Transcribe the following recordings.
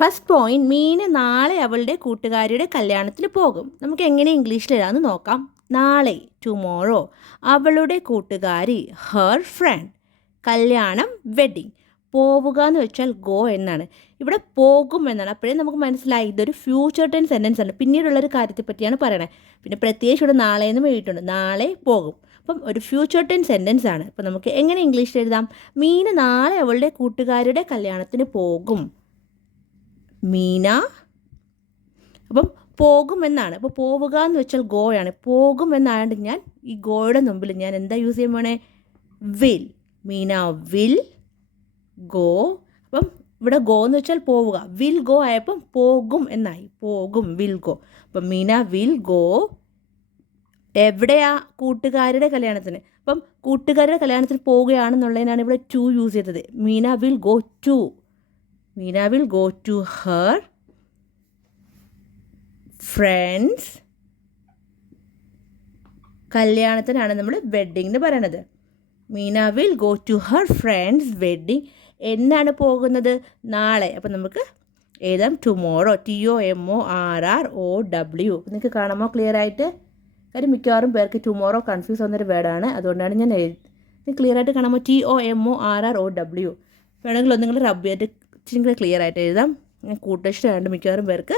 First point, Meena നാളെ അവളുടെ കൂട്ടുകാരിയുടെ കല്യാണത്തിന് പോകും. നമുക്ക് എങ്ങനെ ഇംഗ്ലീഷിൽ എഴുതാമെന്ന് നോക്കാം. നാളെ, ടുമോറോ. അവളുടെ കൂട്ടുകാരി, ഹെർ ഫ്രണ്ട്. കല്യാണം, വെഡിങ്. പോവുക എന്ന് വെച്ചാൽ ഗോ എന്നാണ്. ഇവിടെ പോകും എന്നാണ്. അപ്പോഴേ നമുക്ക് മനസ്സിലായി ഇതൊരു ഫ്യൂച്ചർ ടെൻസ് സെൻറ്റൻസ് ആണ്. പിന്നീടുള്ളൊരു കാര്യത്തെ പറ്റിയാണ് പറയണത്. പിന്നെ പ്രത്യേകിച്ച് ഇവിടെ നാളെ എന്ന് എഴുതിയിട്ടുണ്ട്. നാളെ പോകും. അപ്പം ഒരു ഫ്യൂച്ചർ ടെൻസ് സെൻറ്റൻസ് ആണ്. അപ്പം നമുക്ക് എങ്ങനെ ഇംഗ്ലീഷിൽ എഴുതാം? മീന നാളെ അവളുടെ കൂട്ടുകാരുടെ കല്യാണത്തിന് പോകും. മീന. അപ്പം പോകുമെന്നാണ്. അപ്പോൾ പോവുക എന്ന് വെച്ചാൽ ഗോയാണ്. പോകും എന്നായതുകൊണ്ട് ഞാൻ ഈ ഗോയുടെ മുമ്പിൽ ഞാൻ എന്താ യൂസ് ചെയ്യാൻ വേണേ? വിൽ. Meena will go. അപ്പം ഇവിടെ ഗോ എന്ന് വെച്ചാൽ പോവുക. വിൽ ഗോ ആയപ്പം പോകും എന്നായി. പോകും, വിൽ ഗോ. അപ്പം മീന വിൽ ഗോ. എവിടെയാ? കൂട്ടുകാരുടെ കല്യാണത്തിന്. അപ്പം കൂട്ടുകാരുടെ കല്യാണത്തിന് പോവുകയാണെന്നുള്ളതിനാണ് ഇവിടെ ടു യൂസ് ചെയ്തത്. Meena will go to. Meena will go to her friends. കല്യാണത്തിനാണ് നമ്മൾ വെഡ്ഡിങ് എന്ന് പറയണത്. Meena will go to her friends wedding. എന്നാണ് പോകുന്നത്? നാളെ. അപ്പം നമുക്ക് എഴുതാം ടുമോറോ. TOMORROW. നിങ്ങൾക്ക് കാണാമോ ക്ലിയർ ആയിട്ട്? കാര്യം മിക്കവാറും പേർക്ക് ടുമോറോ കൺഫ്യൂസ് ആവുന്നൊരു വേർഡാണ്. അതുകൊണ്ടാണ് ഞാൻ ക്ലിയർ ആയിട്ട് കാണാമോ? TOMORROW. വേണമെങ്കിൽ നിങ്ങൾ റബ്ബ് ചെയ്തിട്ട് ഇച്ചിരി ക്ലിയർ ആയിട്ട് എഴുതാം. ഞാൻ കൂട്ടക്ഷരമായതുകൊണ്ട് മിക്കവാറും പേർക്ക്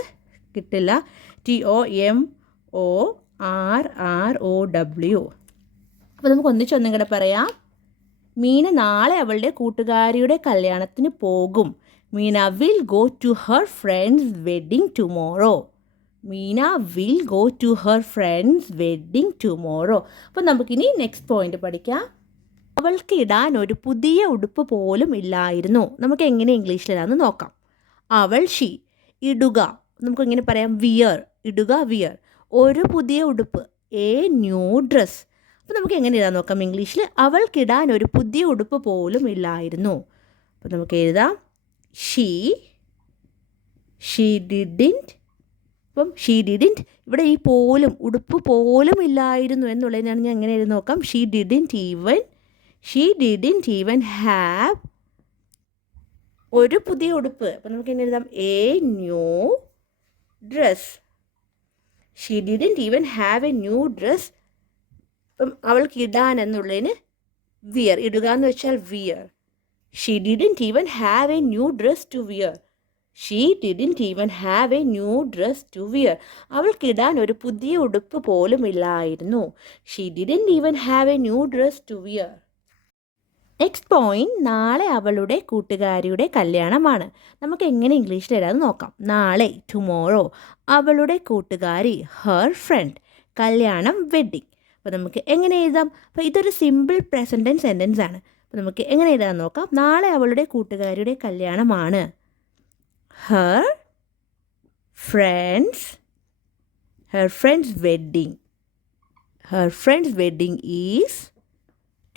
കിട്ടില്ല. TOMORROW. അപ്പോൾ നമുക്ക് ഒന്നിച്ചൊന്നും കൂടെ പറയാം. മീന നാളെ അവളുടെ കൂട്ടുകാരിയുടെ കല്യാണത്തിന് പോകും. Meena will go to her friends wedding tomorrow. Meena will go to her friends wedding tomorrow. അപ്പോൾ നമുക്കിനി നെക്സ്റ്റ് പോയിന്റ് പഠിക്കാം. അവൾക്ക് ഇടാൻ ഒരു പുതിയ ഉടുപ്പ് പോലും ഇല്ലായിരുന്നു. നമുക്ക് എങ്ങനെ ഇംഗ്ലീഷിലാണെന്ന് നോക്കാം. അവൾ, ഷീ. ഇടുക, നമുക്ക് എങ്ങനെ പറയാം? വിയർ. ഇടുക, വിയർ. ഒരു പുതിയ ഉടുപ്പ്, എ ന്യൂ ഡ്രസ്. അപ്പോൾ നമുക്ക് എങ്ങനെ എഴുതാൻ നോക്കാം ഇംഗ്ലീഷിൽ? അവൾക്കിടാൻ ഒരു പുതിയ ഉടുപ്പ് പോലും ഇല്ലായിരുന്നു. അപ്പോൾ നമുക്ക് എഴുതാം ഷീ ഡിഡിൻറ്റ്. അപ്പം ഷീ ഡിഡിൻറ്റ്. ഇവിടെ ഈ പോലും, ഉടുപ്പ് പോലും ഇല്ലായിരുന്നു എന്നുള്ളതിനാണ് ഞാൻ എങ്ങനെ എഴുതി നോക്കാം. ഷീ ഡിഡിൻറ്റ് ഈവൻ ഹാവ് ഒരു പുതിയ ഉടുപ്പ്. അപ്പം നമുക്ക് എങ്ങനെ എഴുതാം? A new dress. She didn't even have a new dress. അപ്പം അവൾക്ക് ഇടാൻ എന്നുള്ളതിന് വിയർ. ഇടുക എന്ന് വെച്ചാൽ wear. She didn't even have a new dress to wear. She didn't even have a new dress to wear. അവൾക്കിടാൻ ഒരു പുതിയ ഉടുപ്പ് പോലും ഇല്ലായിരുന്നു. She didn't even have a new dress to wear. Next point, നാളെ അവളുടെ കൂട്ടുകാരിയുടെ കല്യാണമാണ്. നമുക്ക് എങ്ങനെ ഇംഗ്ലീഷിൽ എഴുതാമെന്ന് നോക്കാം. നാളെ, ടുമോറോ. അവളുടെ കൂട്ടുകാരി, ഹെർ ഫ്രണ്ട്. കല്യാണം, വെഡ്ഡിങ്. അപ്പോൾ നമുക്ക് എങ്ങനെ എഴുതാം? അപ്പോൾ ഇതൊരു സിമ്പിൾ പ്രസൻറ്റ് ടെൻസ് സെൻറ്റൻസ് ആണ്. അപ്പോൾ നമുക്ക് എങ്ങനെ എഴുതാൻ നോക്കാം. നാളെ അവളുടെ കൂട്ടുകാരിയുടെ കല്യാണമാണ്. Her friends wedding. Her friends wedding is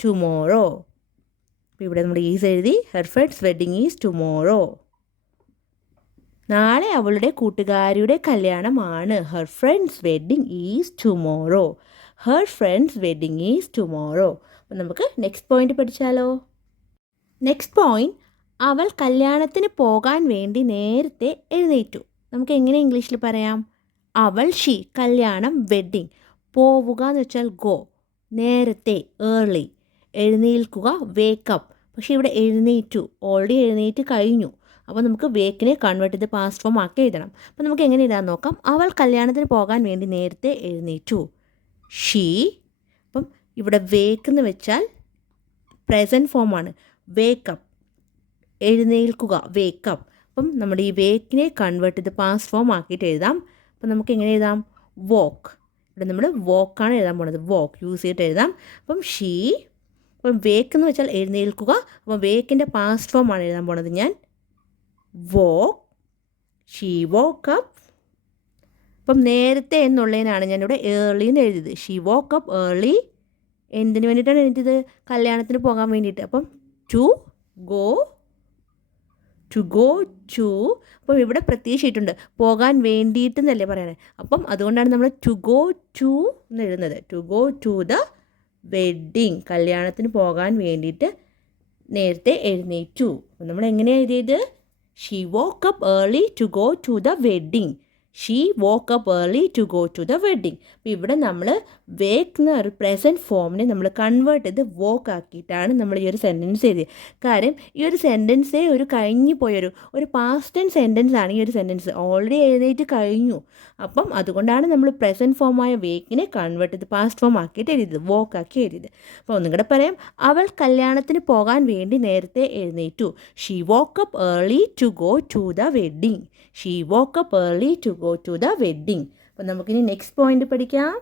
tomorrow. അപ്പോൾ ഇവിടെ നമ്മൾ ഈസ് എഴുതി. Her friends wedding is tomorrow. നാളെ അവളുടെ കൂട്ടുകാരിയുടെ കല്യാണമാണ്. Her friends wedding is tomorrow. Her friends wedding is tomorrow. അപ്പോൾ നമുക്ക് നെക്സ്റ്റ് പോയിന്റ് പഠിച്ചാലോ? നെക്സ്റ്റ് പോയിന്റ്, അവൾ കല്യാണത്തിന് പോകാൻ വേണ്ടി നേരത്തെ എഴുന്നേറ്റു. നമുക്ക് എങ്ങനെ ഇംഗ്ലീഷിൽ പറയാം? അവൾ, ഷീ. കല്യാണം, വെഡ്ഡിങ്. പോവുക എന്ന് വെച്ചാൽ ഗോ. നേരത്തെ, ഏർലി. എഴുന്നേൽക്കുക, വേക്കപ്പ്. പക്ഷേ ഇവിടെ എഴുന്നേറ്റു, ഓൾറെഡി എഴുന്നേറ്റ് കഴിഞ്ഞു. അപ്പോൾ നമുക്ക് വേക്കിനെ കൺവേർട്ട് ചെയ്ത് പാസ്റ്റ് ഫോം ആക്കി എഴുതണം. അപ്പോൾ നമുക്ക് എങ്ങനെ എഴുതാൻ നോക്കാം. അവൾ കല്യാണത്തിന് പോകാൻ വേണ്ടി നേരത്തെ എഴുന്നേറ്റു. ഷീ. അപ്പം ഇവിടെ വേക്ക് എന്ന് വെച്ചാൽ പ്രസൻറ്റ് ഫോമാണ്. വേക്കപ്പ്, എഴുന്നേൽക്കുക, വേക്കപ്പ്. അപ്പം നമ്മുടെ ഈ വേക്കിനെ കൺവേർട്ട് ചെയ്ത് പാസ്റ്റ് ഫോം ആക്കിയിട്ട് എഴുതാം. അപ്പം നമുക്ക് എങ്ങനെ എഴുതാം? വോക്ക്. ഇവിടെ നമ്മൾ വോക്കാണ് എഴുതാൻ പോകുന്നത്. വോക്ക് യൂസ് ചെയ്തിട്ട് എഴുതാം. അപ്പം ഷീ. അപ്പം വേക്ക് എന്ന് വെച്ചാൽ എഴുന്നേൽക്കുക. അപ്പം വേക്കിൻ്റെ പാസ്റ്റ് ഫോമാണ് എഴുതാൻ പോകുന്നത് ഞാൻ. വോക്ക്. She woke up. അപ്പം നേരത്തെ എന്നുള്ളതിനാണ് ഞാനിവിടെ ഏർലി എന്ന് എഴുതിയത്. She woke up early. എന്തിനു വേണ്ടിയിട്ടാണ് എഴുതിയത്? കല്യാണത്തിന് പോകാൻ വേണ്ടിയിട്ട്. അപ്പം ടു ഗോ ടു. അപ്പം ഇവിടെ പ്രത്യേകിച്ചിട്ടുണ്ട്, പോകാൻ വേണ്ടിയിട്ട് എന്നല്ലേ പറയണേ. അപ്പം അതുകൊണ്ടാണ് നമ്മൾ ടു ഗോ ടു എന്ന് എഴുതുന്നത്. To go to the wedding. കല്യാണത്തിന് പോകാൻ വേണ്ടിയിട്ട് നേരത്തെ എഴുന്നേറ്റു. അപ്പം നമ്മൾ എങ്ങനെയാണ് എഴുതിയത്? She woke up early to go to the wedding. She woke up early to go to the wedding. അപ്പോൾ ഇവിടെ നമ്മൾ വേക്ക് എന്ന ഒരു പ്രസൻറ്റ് ഫോമിനെ നമ്മൾ കൺവേർട്ട് ചെയ്ത് വോക്ക് ആക്കിയിട്ടാണ് നമ്മൾ ഈ ഒരു സെൻറ്റൻസ് എഴുതിയത്. കാര്യം ഈ ഒരു സെൻറ്റൻസേ ഒരു കഴിഞ്ഞു പോയൊരു പാസ്റ്റ് ടെൻസ് സെൻറ്റൻസ് ആണ് ഈ ഒരു സെൻറ്റൻസ്. ഓൾറെഡി എഴുന്നേറ്റ് കഴിഞ്ഞു. അപ്പം അതുകൊണ്ടാണ് നമ്മൾ പ്രസൻറ്റ് ഫോമായ വേക്കിനെ കൺവേർട്ട് ചെയ്ത് പാസ്റ്റ് ഫോം ആക്കിയിട്ട് എഴുതിയത്, വോക്ക് ആക്കി എഴുതിയത്. അപ്പോൾ ഒന്നും കൂടെ പറയാം, അവൾ കല്യാണത്തിന് പോകാൻ വേണ്ടി നേരത്തെ എഴുന്നേറ്റു. She woke up early to go to the wedding. She woke up early to go to the wedding. അപ്പോൾ നമുക്കിനി നെക്സ്റ്റ് പോയിന്റ് പഠിക്കാം.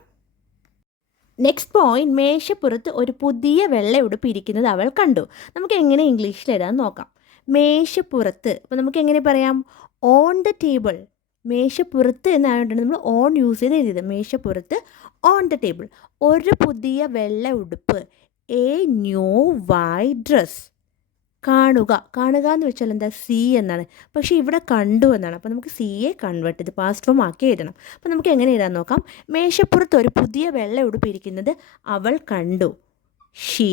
നെക്സ്റ്റ് പോയിന്റ്, മേശപ്പുറത്ത് ഒരു പുതിയ വെള്ള ഉടുപ്പ് ഇരിക്കുന്നത് അവൾ കണ്ടു. നമുക്ക് എങ്ങനെ ഇംഗ്ലീഷിൽ എഴുതാൻ നോക്കാം. മേശപ്പുറത്ത്, അപ്പോൾ നമുക്ക് എങ്ങനെ പറയാം, ഓൺ ദ ടേബിൾ. മേശപ്പുറത്ത് എന്നായതുകൊണ്ടാണ് നമ്മൾ ഓൺ യൂസ് ചെയ്ത് എഴുതിയത്. മേശപ്പുറത്ത് ഓൺ ദ ടേബിൾ ഒരു പുതിയ വെള്ള ഉടുപ്പ്, എ ന്യൂ വൈറ്റ് ഡ്രസ്. കാണുക എന്ന് വെച്ചാൽ എന്താ, സി എന്നാണ്. പക്ഷേ ഇവിടെ കണ്ടു എന്നാണ്. അപ്പോൾ നമുക്ക് സിയെ കൺവേർട്ട് ചെയ്ത് പാസ്റ്റ് ഫോം ആക്കി എഴുതണം. അപ്പോൾ നമുക്ക് എങ്ങനെ എഴുതാൻ നോക്കാം. മേശപ്പുറത്ത് ഒരു പുതിയ വെള്ള ഉടുപ്പ് ഇരിക്കുന്നത് അവൾ കണ്ടു. ഷീ.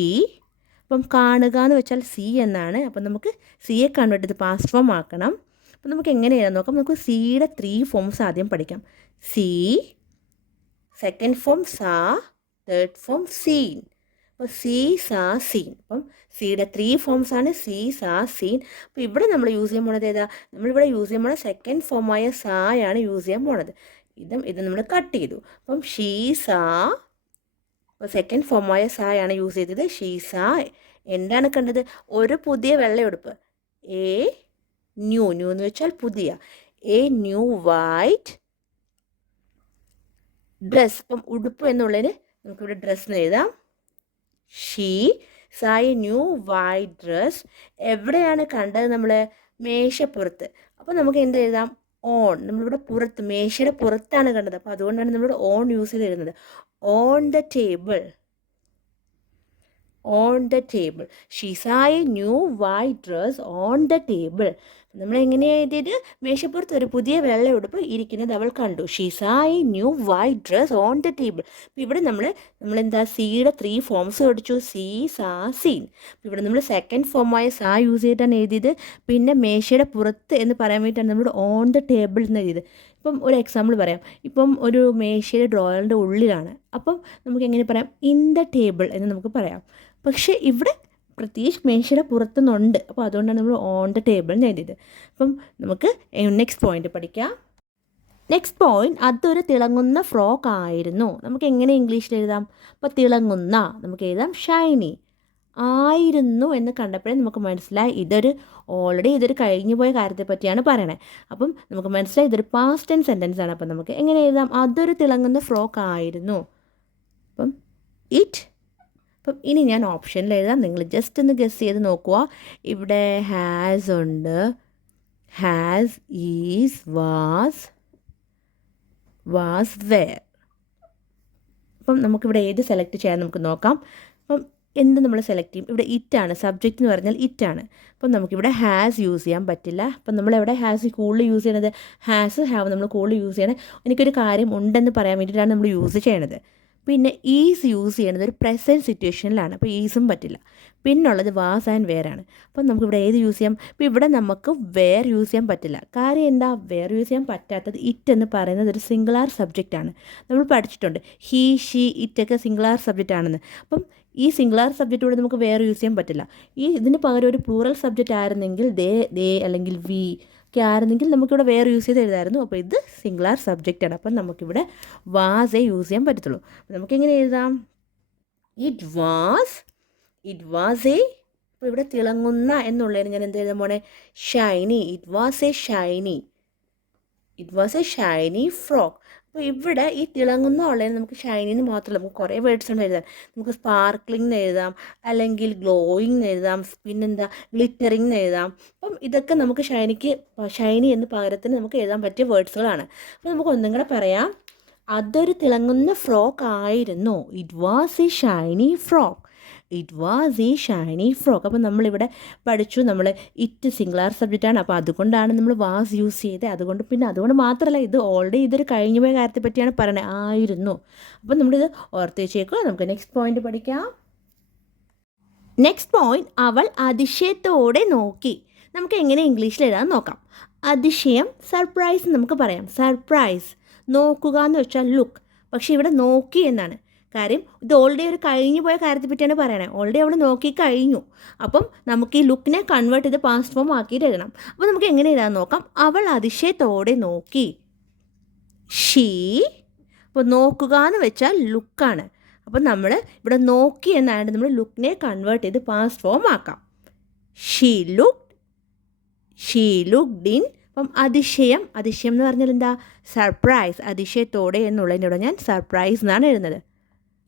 അപ്പം കാണുക എന്ന് വെച്ചാൽ സി എന്നാണ്. അപ്പം നമുക്ക് സിയെ കൺവേർട്ട് ചെയ്ത് പാസ്റ്റ് ഫോം ആക്കണം. അപ്പം നമുക്ക് എങ്ങനെ എഴുതാൻ നോക്കാം. നമുക്ക് സിയുടെ 3 ഫോംസ് ആദ്യം പഠിക്കാം. സി, സെക്കൻഡ് ഫോം സാ, തേർഡ് ഫോം സീൻ. അപ്പോൾ സി, സാ, സീൻ. അപ്പം സിയുടെ 3 ഫോംസ് ആണ് സി, സാ, സീൻ. അപ്പോൾ ഇവിടെ നമ്മൾ യൂസ് ചെയ്യാൻ പോണത് ഏതാ, നമ്മളിവിടെ യൂസ് ചെയ്യാൻ പോണത് സെക്കൻഡ് ഫോമായ സായാണ് യൂസ് ചെയ്യാൻ പോണത്. ഇത് നമ്മൾ കട്ട് ചെയ്തു. അപ്പം ഷീ സാ, അപ്പോൾ സെക്കൻഡ് ഫോമായ സായാണ് യൂസ് ചെയ്തത്. ഷീ സാ എന്താണ് കണ്ടത്, ഒരു പുതിയ വെള്ളയുടുപ്പ്, എ ന്യൂ എന്ന് വെച്ചാൽ പുതിയ, എ ന്യൂ വൈറ്റ് ഡ്രസ്. അപ്പം ഉടുപ്പ് എന്നുള്ളതിന് നമുക്കിവിടെ ഡ്രസ്സ് എന്ന് എഴുതാം. She saw a new white dress. എവിടെയാണ് കണ്ടത് നമ്മൾ, മേശപ്പുറത്ത്. അപ്പോൾ നമുക്ക് എന്ത് എഴുതാം, ഓൺ. നമ്മളിവിടെ പുറത്ത്, മേശയുടെ പുറത്താണ് കണ്ടത്. അപ്പോൾ അതുകൊണ്ടാണ് നമ്മളിവിടെ ഓൺ യൂസ് ചെയ്ത് എഴുതുന്നത്. On the table, on the table. She saw a new white dress on the table. നമ്മൾ എങ്ങനെയാണ് എഴുതിയത്, മേശപ്പുറത്ത് ഒരു പുതിയ വെള്ള ഉടുപ്പ് ഇരിക്കുന്നത് അവൾ കണ്ടു. She saw a new white dress on the table. അപ്പോൾ ഇവിടെ നമ്മളെന്താ സിയുടെ 3 ഫോംസ് പഠിച്ചു, സി, സാ, സീൻ. അപ്പോൾ ഇവിടെ നമ്മൾ സെക്കൻഡ് ഫോമായ സാ യൂസ് ചെയ്തിട്ടാണ് എഴുതിയത്. പിന്നെ മേശയുടെ പുറത്ത് എന്ന് പറയാൻ വേണ്ടിയിട്ടാണ് നമ്മൾ ഓൺ ദ ടേബിൾ എന്ന് എഴുതിയത്. ഇപ്പം ഒരു എക്സാമ്പിൾ പറയാം. ഇപ്പം ഒരു മേശയുടെ ഡ്രോയറിൻ്റെ ഉള്ളിലാണ്. അപ്പം നമുക്ക് എങ്ങനെ പറയാം, ഇൻ ദ ടേബിൾ എന്ന് നമുക്ക് പറയാം. പക്ഷേ ഇവിടെ പ്രത്യേകിച്ച് മേശയുടെ പുറത്തുനിന്നുണ്ട്. അപ്പോൾ അതുകൊണ്ടാണ് നമ്മൾ ഓൺ ദ ടേബിൾ എന്ന് എഴുതിയത്. അപ്പം നമുക്ക് നെക്സ്റ്റ് പോയിന്റ് പഠിക്കാം. നെക്സ്റ്റ് പോയിന്റ്, അതൊരു തിളങ്ങുന്ന ഫ്രോക്ക് ആയിരുന്നു. നമുക്ക് എങ്ങനെ ഇംഗ്ലീഷിൽ എഴുതാം. അപ്പോൾ തിളങ്ങുന്ന നമുക്ക് എഴുതാം ഷൈനി. ആയിരുന്നു എന്ന് കണ്ടപ്പോഴേ നമുക്ക് മനസ്സിലായി ഇതൊരു കഴിഞ്ഞു പോയ കാര്യത്തെ പറ്റിയാണ് പറയണത്. അപ്പം നമുക്ക് മനസ്സിലായി ഇതൊരു പാസ്റ്റ് ടെൻസ് സെൻറ്റൻസ് ആണ്. അപ്പം നമുക്ക് എങ്ങനെ എഴുതാം, അതൊരു തിളങ്ങുന്ന ഫ്രോക്ക് ആയിരുന്നു. അപ്പം അപ്പം ഇനി ഞാൻ ഓപ്ഷനിൽ എഴുതാം, നിങ്ങൾ ജസ്റ്റ് ഒന്ന് ഗസ് ചെയ്ത് നോക്കുക. ഇവിടെ ഹാസ് ഉണ്ട്, ഹാസ്, ഈസ്, വാസ്, വെയർ. അപ്പം നമുക്കിവിടെ ഏത് സെലക്ട് ചെയ്യാൻ നമുക്ക് നോക്കാം. അപ്പം എന്ത് നമ്മൾ സെലക്ട് ചെയ്യും, ഇവിടെ ഇറ്റാണ്, സബ്ജക്റ്റ് എന്ന് പറഞ്ഞാൽ ഇറ്റാണ്. അപ്പം നമുക്കിവിടെ ഹാസ് യൂസ് ചെയ്യാൻ പറ്റില്ല. അപ്പം നമ്മളെവിടെ ഹാസ് കൂടുതൽ യൂസ് ചെയ്യണത്, ഹാസ്, ഹാവ് നമ്മൾ കൂടുതൽ യൂസ് ചെയ്യണത് എനിക്കൊരു കാര്യം ഉണ്ടെന്ന് പറയാൻ വേണ്ടിയിട്ടാണ് നമ്മൾ യൂസ് ചെയ്യണത്. പിന്നെ ഈസ് യൂസ് ചെയ്യണത് ഒരു പ്രസൻറ്റ് സിറ്റുവേഷനിലാണ്. അപ്പോൾ ഈസും പറ്റില്ല. പിന്നുള്ളത് വാസ് ആൻഡ് വെയർ ആണ്. അപ്പം നമുക്കിവിടെ ഏത് യൂസ് ചെയ്യാം. അപ്പോൾ ഇവിടെ നമുക്ക് വെയർ യൂസ് ചെയ്യാൻ പറ്റില്ല. കാര്യം എന്താ, വെയർ യൂസ് ചെയ്യാൻ പറ്റാത്തത് ഇറ്റ് എന്ന് പറയുന്നത് ഒരു സിംഗുലാർ സബ്ജക്റ്റ് ആണ്. നമ്മൾ പഠിച്ചിട്ടുണ്ട് ഹീ, ഷീ, ഇറ്റൊക്കെ സിംഗുലാർ സബ്ജക്റ്റ് ആണെന്ന്. അപ്പം ഈ സിംഗുലാർ സബ്ജക്റ്റോടെ നമുക്ക് വെയർ യൂസ് ചെയ്യാൻ പറ്റില്ല. ഇതിന് പകരം ഒരു പ്ലൂറൽ സബ്ജക്റ്റ് ആയിരുന്നെങ്കിൽ ദേ അല്ലെങ്കിൽ വി ഒക്കെ ആയിരുന്നെങ്കിൽ നമുക്കിവിടെ വേറെ യൂസ് ചെയ്ത് എഴുതായിരുന്നു. അപ്പോൾ ഇത് സിംഗുലാർ സബ്ജക്റ്റാണ്. അപ്പം നമുക്കിവിടെ വാസേ യൂസ് ചെയ്യാൻ പറ്റത്തുള്ളൂ. അപ്പോൾ നമുക്കെങ്ങനെ എഴുതാം, ഇറ്റ് വാസ് എ. അപ്പോൾ ഇവിടെ തിളങ്ങുന്ന എന്നുള്ളതിന് ഞാൻ എന്ത് എഴുതാൻ പോണേ, Shiny. It was A Shiny frock. അപ്പോൾ ഇവിടെ ഈ തിളങ്ങുന്ന ഉള്ളതിന് നമുക്ക് ഷൈനിന്ന് മാത്രമല്ല, നമുക്ക് കുറേ വേർഡ്സ് ഉണ്ട് എഴുതാൻ. നമുക്ക് സ്പാർക്ലിംഗ് എന്ന് എഴുതാം, അല്ലെങ്കിൽ ഗ്ലോയിങ് എന്ന് എഴുതാം, പിന്നെന്താ ഗ്ലിറ്ററിംഗ് എന്ന് എഴുതാം. അപ്പം ഇതൊക്കെ നമുക്ക് ഷൈനി എന്ന് പകരത്തിന് നമുക്ക് എഴുതാൻ പറ്റിയ വേർഡ്സുകളാണ്. അപ്പോൾ നമുക്ക് ഒന്നും കൂടെ പറയാം, അതൊരു തിളങ്ങുന്ന ഫ്രോക്ക് ആയിരുന്നു. It was A Shiny frock. അപ്പോൾ നമ്മളിവിടെ പഠിച്ചു, നമ്മൾ ഇറ്റ് സിംഗുലാർ സബ്ജക്റ്റാണ്. അപ്പോൾ അതുകൊണ്ടാണ് നമ്മൾ വാസ് യൂസ് ചെയ്തത്. അതുകൊണ്ട് മാത്രമല്ല, ഇത് ഓൾറെഡി ഇതൊരു കഴിഞ്ഞു പോയ കാര്യത്തെ പറ്റിയാണ് പറയുന്നത്, ആയിരുന്നു. അപ്പോൾ നമ്മളിത് ഓർത്ത് വെച്ചേക്കുക. നമുക്ക് നെക്സ്റ്റ് പോയിന്റ് പഠിക്കാം. നെക്സ്റ്റ് പോയിന്റ്, അവൾ അതിശയത്തോടെ നോക്കി. നമുക്ക് എങ്ങനെ ഇംഗ്ലീഷിൽ എഴുതാൻ നോക്കാം. അതിശയം സർപ്രൈസ് നമുക്ക് പറയാം. സർപ്രൈസ് നോക്കുക എന്ന് വെച്ചാൽ ലുക്ക്, പക്ഷേ ഇവിടെ നോക്കി എന്നാണ്. കാര്യം ഇത് ഓൾറെഡി ഒരു കഴിഞ്ഞു പോയ കാര്യത്തെ പറ്റിയാണ് പറയണത്. ഓൾറെഡി അവൾ നോക്കി കഴിഞ്ഞു. അപ്പം നമുക്ക് ഈ ലുക്കിനെ കൺവേർട്ട് ചെയ്ത് പാസ്റ്റ് ഫോം ആക്കിയിട്ട് എഴുതണം. അപ്പോൾ നമുക്ക് എങ്ങനെ എഴുതാൻ നോക്കാം. അവൾ അതിശയത്തോടെ നോക്കി. ഷീ. അപ്പോൾ നോക്കുക എന്ന് വെച്ചാൽ ലുക്കാണ്. അപ്പം നമ്മൾ ഇവിടെ നോക്കി എന്നാണ് നമ്മൾ ലുക്കിനെ കൺവേർട്ട് ചെയ്ത് പാസ്റ്റ് ഫോം ആക്കാം. She looked in. അപ്പം അതിശയം എന്ന് പറഞ്ഞാൽ എന്താ? സർപ്രൈസ്. അതിശയത്തോടെ എന്നുള്ളതിനോട് ഞാൻ സർപ്രൈസ് എന്നാണ് എഴുതുന്നത്.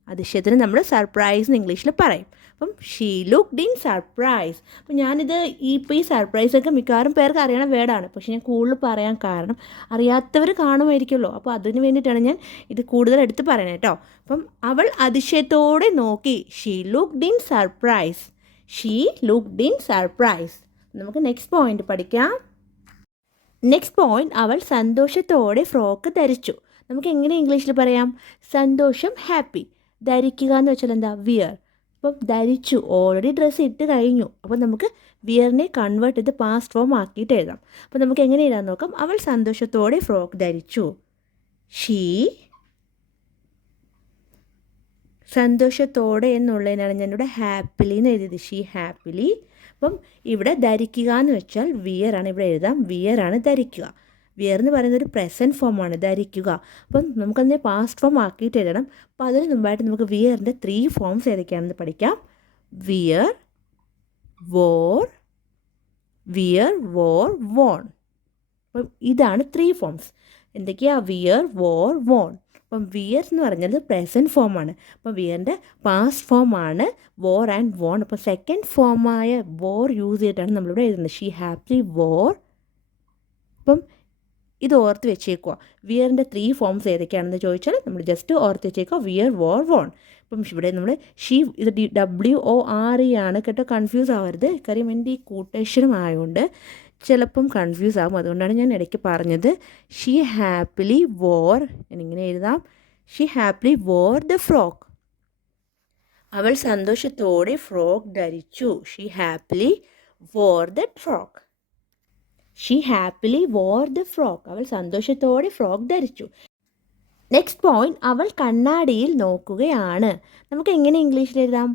അതിശയത്തിന് നമ്മൾ സർപ്രൈസ് എന്ന് ഇംഗ്ലീഷിൽ പറയും. അപ്പം ഷീ ലുക്ക്ഡ് ഇൻ സർപ്രൈസ്. അപ്പം ഞാനിത് ഈ സർപ്രൈസൊക്കെ മിക്കവാറും പേർക്ക് അറിയണ വേർഡാണ്, പക്ഷെ ഞാൻ കൂടുതൽ പറയാൻ കാരണം അറിയാത്തവർ കാണുമായിരിക്കുമല്ലോ. അപ്പോൾ അതിന് വേണ്ടിയിട്ടാണ് ഞാൻ ഇത് കൂടുതൽ എടുത്ത് പറയണത് കേട്ടോ. അപ്പം അവൾ അതിശയത്തോടെ നോക്കി. She looked in surprise. നമുക്ക് നെക്സ്റ്റ് പോയിന്റ് പഠിക്കാം. നെക്സ്റ്റ് പോയിന്റ്, അവൾ സന്തോഷത്തോടെ ഫ്രോക്ക് ധരിച്ചു. നമുക്ക് എങ്ങനെ ഇംഗ്ലീഷിൽ പറയാം? സന്തോഷം ഹാപ്പി. ധരിക്കുക എന്ന് വെച്ചാൽ എന്താ? വിയർ. അപ്പം ധരിച്ചു, ഓൾറെഡി ഡ്രസ്സ് ഇട്ട് കഴിഞ്ഞു. അപ്പോൾ നമുക്ക് വിയറിനെ കൺവേർട്ട് ചെയ്ത് പാസ്റ്റ് ഫോം ആക്കിയിട്ട് എഴുതാം. അപ്പോൾ നമുക്ക് എങ്ങനെ എഴുതാൻ നോക്കാം. അവൾ സന്തോഷത്തോടെ ഫ്രോക്ക് ധരിച്ചു. ഷീ. സന്തോഷത്തോടെ എന്നുള്ളതിനാണ് ഞാനിവിടെ ഹാപ്പിലി എന്ന് എഴുതിയത്. She happily. അപ്പം ഇവിടെ ധരിക്കുക എന്ന് വെച്ചാൽ വിയർ ആണ്. ഇവിടെ എഴുതാം വിയർ ആണ് ധരിക്കുക. വിയർ എന്ന് പറയുന്നത് ഒരു പ്രസൻറ്റ് ഫോമാണ്, ധരിക്കുക. അപ്പം നമുക്കതിനെ പാസ്റ്റ് ഫോം ആക്കിയിട്ട് എഴുതണം. അപ്പോൾ അതിന് മുമ്പായിട്ട് നമുക്ക് വിയറിൻ്റെ 3 ഫോംസ് ഏതൊക്കെയാണെന്ന് പഠിക്കാം. Wear, wore, worn. അപ്പം ഇതാണ് 3 ഫോംസ്. എന്തൊക്കെയാണ്? Wear, wore, worn. അപ്പം വിയർ എന്ന് പറഞ്ഞാൽ പ്രസൻറ്റ് ഫോമാണ്. അപ്പം വിയറിൻ്റെ പാസ്റ്റ് ഫോമാണ് വോർ ആൻഡ് വോൺ. അപ്പോൾ സെക്കൻഡ് ഫോമായ വോർ യൂസ് ചെയ്തിട്ടാണ് നമ്മളിവിടെ എഴുതുന്നത്. She happily wore. അപ്പം ഇത് ഓർത്ത് വെച്ചേക്കുക. വിയറിൻ്റെ 3 ഫോംസ് ഏതൊക്കെയാണെന്ന് ചോദിച്ചാൽ നമ്മൾ ജസ്റ്റ് ഓർത്ത് വെച്ചേക്കുക. Wear, wore, worn. അപ്പം ഇവിടെ നമ്മൾ ഇത് WORE ആണ് കേട്ടോ. കൺഫ്യൂസ് ആവരുത്. കാര്യം എൻ്റെ ഈ കൂട്ടക്ഷരം ആയതുകൊണ്ട് ചിലപ്പം കൺഫ്യൂസ് ആകും. അതുകൊണ്ടാണ് ഞാൻ ഇടയ്ക്ക് പറഞ്ഞത്. ഷീ ഹാപ്പിലി വോർ എന്നിങ്ങനെ എഴുതാം. She happily war the frock. അവൾ സന്തോഷത്തോടെ ഫ്രോക്ക് ധരിച്ചു. She happily war the frock. She happily war the frock. അവൾ സന്തോഷത്തോടെ ഫ്രോക്ക് ധരിച്ചു. നെക്സ്റ്റ് പോയിന്റ്, അവൾ കണ്ണാടിയിൽ നോക്കുകയാണ്. നമുക്ക് എങ്ങനെ ഇംഗ്ലീഷിൽ എഴുതാം?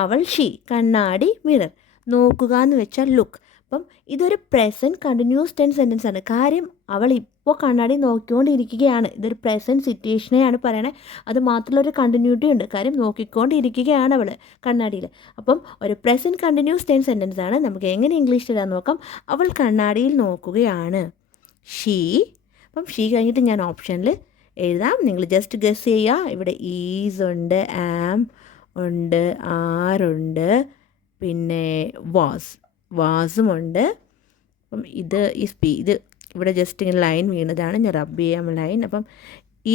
അവൾ, ഷീ, കണ്ണാടി, മിറർ. നോക്കുക എന്ന് വെച്ചാൽ ലുക്ക്. അപ്പം ഇതൊരു പ്രസൻറ്റ് കണ്ടിന്യൂസ് ടെൻസ് സെൻറ്റൻസ് ആണ്. കാര്യം അവൾ ഇപ്പോൾ കണ്ണാടി നോക്കിക്കൊണ്ടിരിക്കുകയാണ്. ഇതൊരു പ്രസൻറ്റ് സിറ്റുവേഷനെയാണ് പറയണത്. അത് മാത്രമല്ല ഒരു കണ്ടിന്യൂറ്റി ഉണ്ട്. കാര്യം നോക്കിക്കൊണ്ടിരിക്കുകയാണ് അവൾ കണ്ണാടിയിൽ. അപ്പം ഒരു പ്രസൻറ്റ് കണ്ടിന്യൂസ് ടെൻസ് സെൻറ്റൻസ് ആണ്. നമുക്ക് എങ്ങനെ ഇംഗ്ലീഷിൽ എഴുതാൻ നോക്കാം. അവൾ കണ്ണാടിയിൽ നോക്കുകയാണ്. ഷീ. അപ്പം ഷീ കഴിഞ്ഞിട്ട് ഞാൻ ഓപ്ഷനിൽ എഴുതാം. നിങ്ങൾ ജസ്റ്റ് ഗസ് ചെയ്യുക. ഇവിടെ ഈസ് ഉണ്ട്, ആം ഉണ്ട്, ആറുണ്ട്, പിന്നെ വാസുമുണ്ട്. അപ്പം ഇത് ഇവിടെ ജസ്റ്റ് ഇങ്ങനെ ലൈൻ വീണതാണ്. ഞാൻ റബ്ബ് ചെയ്യാം ലൈൻ. അപ്പം